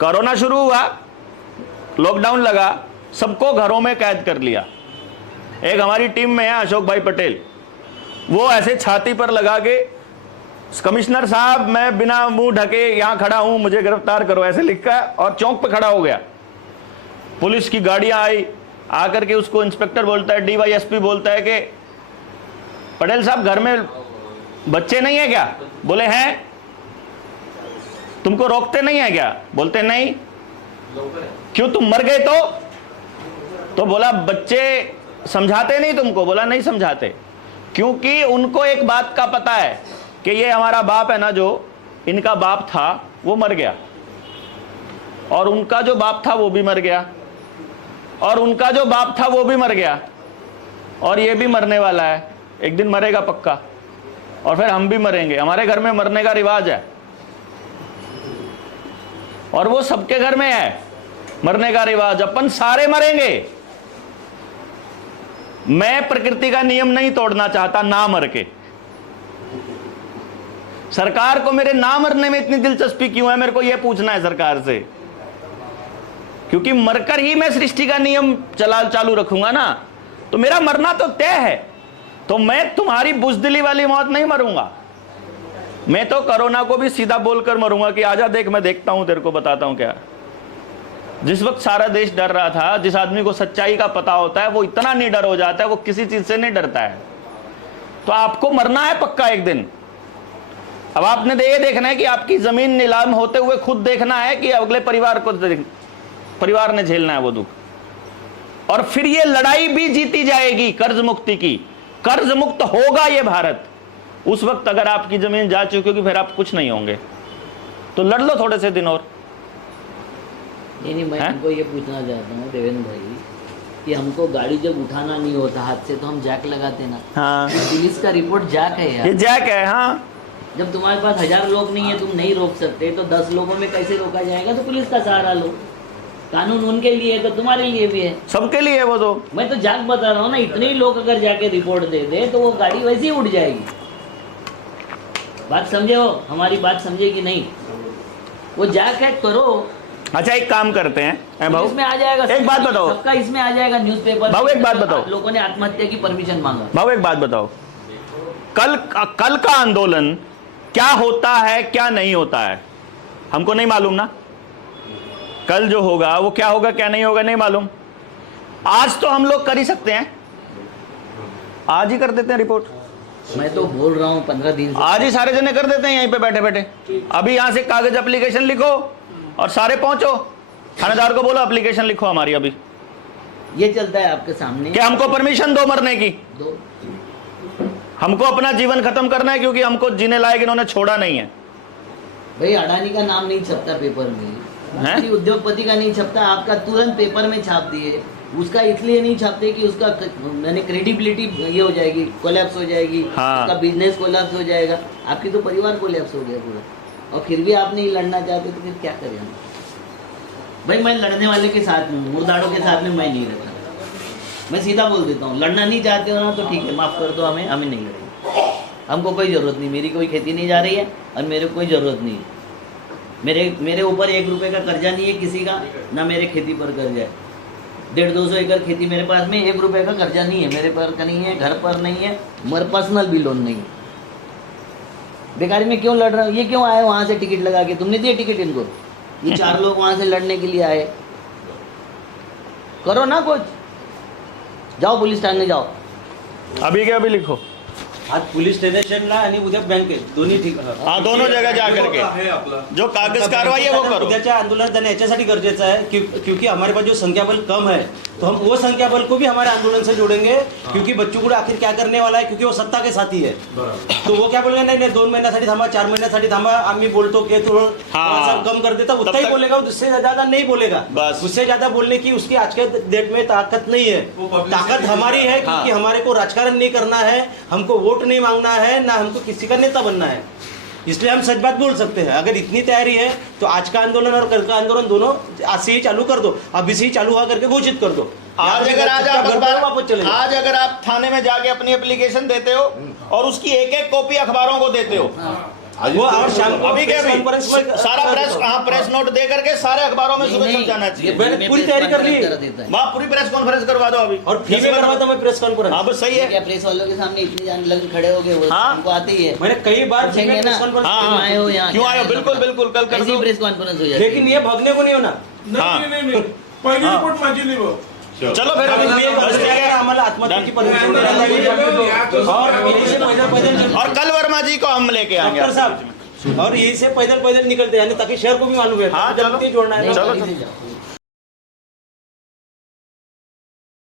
कोरोना शुरू हुआ, लॉकडाउन लगा, सबको घरों में कैद कर लिया। एक हमारी टीम में है अशोक भाई पटेल, वो ऐसे छाती पर लगा के, कमिश्नर साहब मैं बिना मुंह ढके यहां खड़ा हूं, मुझे गिरफ्तार करो, ऐसे लिखा और चौक पे खड़ा हो गया। पुलिस की गाड़ियां आई, आकर के उसको इंस्पेक्टर बोलता है, डीवाईएसपी बोलता है कि पटेल साहब घर में बच्चे नहीं है क्या? बोले हैं। तुमको रोकते नहीं है क्या? बोलते नहीं। क्यों, तुम मर गए तो बोला बच्चे समझाते नहीं तुमको? बोला नहीं समझाते। क्योंकि उनको एक बात का पता है कि ये हमारा बाप है ना, जो इनका बाप था वो मर गया, और उनका जो बाप था वो भी मर गया, और उनका जो बाप था वो भी मर गया, और ये भी मरने वाला है, एक दिन मरेगा पक्का, और फिर हम भी मरेंगे। हमारे घर में मरने का रिवाज है, और वो सबके घर में है मरने का रिवाज। अपन सारे मरेंगे। मैं प्रकृति का नियम नहीं तोड़ना चाहता ना मर के। सरकार को मेरे ना मरने में इतनी दिलचस्पी क्यों है, मेरे को यह पूछना है सरकार से। क्योंकि मरकर ही मैं सृष्टि का नियम चालू रखूंगा ना, तो मेरा मरना तो तय है। तो मैं तुम्हारी बुजदिली वाली मौत नहीं मरूंगा। मैं तो कोरोना को भी सीधा बोलकर मरूंगा कि आजा देख, मैं देखता हूं, तेरे को बताता हूं क्या। जिस वक्त सारा देश डर रहा था, जिस आदमी को सच्चाई का पता होता है वो इतना निडर हो जाता है, वो किसी चीज से नहीं डरता है। तो आपको मरना है पक्का एक दिन। अब आपने ये देखना है कि आपकी जमीन नीलाम होते हुए खुद देखना है कि अगले परिवार ने झेलना है वो दुख। और फिर ये लड़ाई भी जीती जाएगी कर्ज मुक्ति की। कर्ज मुक्त होगा ये भारत। उस वक्त अगर आपकी जमीन जा चुकी होगी फिर आप कुछ नहीं होंगे। तो लड़ लो थोड़े से दिन और। नहीं, मैं हमको ये पूछना चाहता हूँ देवेंद्र भाई कि हमको गाड़ी जब उठाना नहीं होता हाथ से तो हम जैक लगाते ना। हाँ, पुलिस का रिपोर्ट जैक है यार। ये जैक है। हाँ, जब तुम्हारे पास 1000 लोग नहीं है, तुम नहीं रोक सकते, तो 10 लोगों में कैसे रोका जाएगा? तो पुलिस का सहारा लो। कानून उनके लिए है तो तुम्हारे लिए भी है, सबके लिए है वो। तो मैं तो जैक बता रहा हूँ ना, इतने ही लोग अगर जाके रिपोर्ट दे दे तो वो गाड़ी वैसे ही उड़ जाएगी। बात समझे हो? हमारी बात समझे कि नहीं? वो जैक है, करो। अच्छा एक काम करते हैं भाऊ, इसमें आ जाएगा। एक बात बताओ, सबका इसमें आ जाएगा न्यूज़पेपर। भाऊ एक बात बताओ, लोगों ने आत्महत्या की परमिशन मांगा। भाऊ एक बात बताओ, कल का आंदोलन क्या होता है क्या नहीं होता है हमको नहीं मालूम ना। कल जो होगा वो क्या होगा क्या नहीं होगा नहीं मालूम। आज तो हम लोग कर ही सकते हैं, आज ही कर देते हैं रिपोर्ट। मैं तो बोल रहा हूँ 15 दिन से। आज ही सारे जने कर देते हैं यहीं पे बैठे बैठे। अभी यहाँ से कागज एप्लीकेशन लिखो और सारे पहुंचो, थानेदार को बोलो एप्लीकेशन लिखो हमारी। अभी ये चलता है आपके सामने कि हमको परमिशन दो मरने की। दो हमको अपना जीवन खत्म करना है क्योंकि हमको जीने लायक इन्होंने छोड़ा नहीं है। भाई अडानी का नाम नहीं छपता पेपर में, हैं? किसी उद्योगपति का नहीं छपता, आपका तुरंत पेपर में छाप दिए। उसका इसलिए नहीं छापते कि उसका मैंने क्रेडिबिलिटी ये हो जाएगी, कोलैप्स हो जाएगी, हाँ। उसका बिजनेस कोलैप्स हो जाएगा। आपकी तो परिवार कोलैप्स हो गया पूरा, और फिर भी आप नहीं लड़ना चाहते तो फिर क्या करें हम? भाई मैं लड़ने वाले के साथ हूँ, मुर्दाड़ों के साथ में मैं नहीं रहता। मैं सीधा बोल देता हूँ, लड़ना नहीं चाहते हो ना तो ठीक है, माफ़ कर दो, हमें नहीं लड़ेंगे। हमको कोई ज़रूरत नहीं, मेरी कोई खेती नहीं जा रही है और मेरे को कोई ज़रूरत नहीं है। मेरे ऊपर 1 रुपये का कर्जा नहीं है किसी का, ना मेरे खेती पर कर्जा है। 150-200 एकड़ खेती मेरे पास में, 1 रुपये का कर्जा नहीं है मेरे पर, का नहीं है, घर पर नहीं है, मेरे पर्सनल भी लोन नहीं है। बेकारी में क्यों लड़ रहा हूँ? ये क्यों आए वहाँ से टिकट लगा के? तुमने दिए टिकट इनको? ये 4 लोग वहाँ से लड़ने के लिए आए। करो ना कुछ, जाओ पुलिस थाने जाओ। अभी के अभी लिखो। आज पोलीस स्टेशनला आणि उद्या बँकेत दोन्ही ठीक हाँ, दोनों जगह जा करके आहे आपला जो कागज कार्रवाई है वो करो। उद्याच्या आंदोलन जाने याच्यासाठी गरजेचं है क्योंकि हमारे पास जो संख्या बल कम है तो हम वो संख्या बल को भी हमारे आंदोलन से जोड़ेंगे, क्योंकि बच्चों को आखिर क्या करने वाला है, क्योंकि वो सत्ता के साथी है। तो वो क्या बोलेंगे, नहीं 2 महीन्यासाठी थांबा, 4 महीन्यासाठी थांबा, आम्ही बोलतो की थोड़ा कम कर देता, उतना ही बोलेगा, उससे ज्यादा नहीं बोलेगा। बस। उससे ज्यादा बोलने की उसकी आज के डेट में ताकत नहीं है। ताकत हमारी है क्योंकि हमारे को राजकारण नहीं करना है, हमको वोट नहीं मांगना है, ना हमको किसी का नेता बनना है, इसलिए हम सच बात बोल सकते हैं। अगर इतनी तैयारी है तो आज का आंदोलन और कल का आंदोलन दोनों आज से ही चालू कर दो, अभी से ही चालू हुआ करके घोषित कर दो। आज अगर वापस चले आज अगर आप थाने में जाके अपनी एप्लीकेशन देते हो और उसकी एक कॉपी अखबारों को देते हो, वो और शाम को अभी के प्रेस अभी कॉन्फ्रेंस में सारा प्रेस नोट दे करके सारे अखबारों में सुबह छप जाना चाहिए। मैंने पूरी तैयारी कर ली, वहाँ पूरी प्रेस कॉन्फ्रेंस करवा दो अभी, और फ्री में करवाता मैं प्रेस कॉन्फ्रेंस। हाँ बस सही है। क्या प्रेस वालों के सामने इतनी जान लग खड़े हो गए, वो हाँ। हमको आते ही है। मैंने कई बार फ्री में पूछेंगे ना, प्रेस कॉन्फ्रेंस हाँ, क्यों आए हो यहाँ? क्यों आए हो? बिल्कुल बिल्कुल कल कर ऐसी दो। प्रेस कॉन्फ्रेंस हो जाती है। लेकिन ये भगने को नहीं होना। हाँ। नहीं, पहिली रिपोर्ट माझी नाही भाऊ. चलो फिर अभी ये बस ठीक है। आम्हाला आत्महत्या की परमिशन देण्यात आली और यहीं से पैदल और कल वर्मा जी को हम लेके आएंगे। डॉक्टर साहब, और यहीं से पैदल निकलते हैं, यानी ताकि शहर को भी मालूम है। हाँ, चलो। जोड़ना है। चलो, नहीं, चलो। कहीं से जाओ।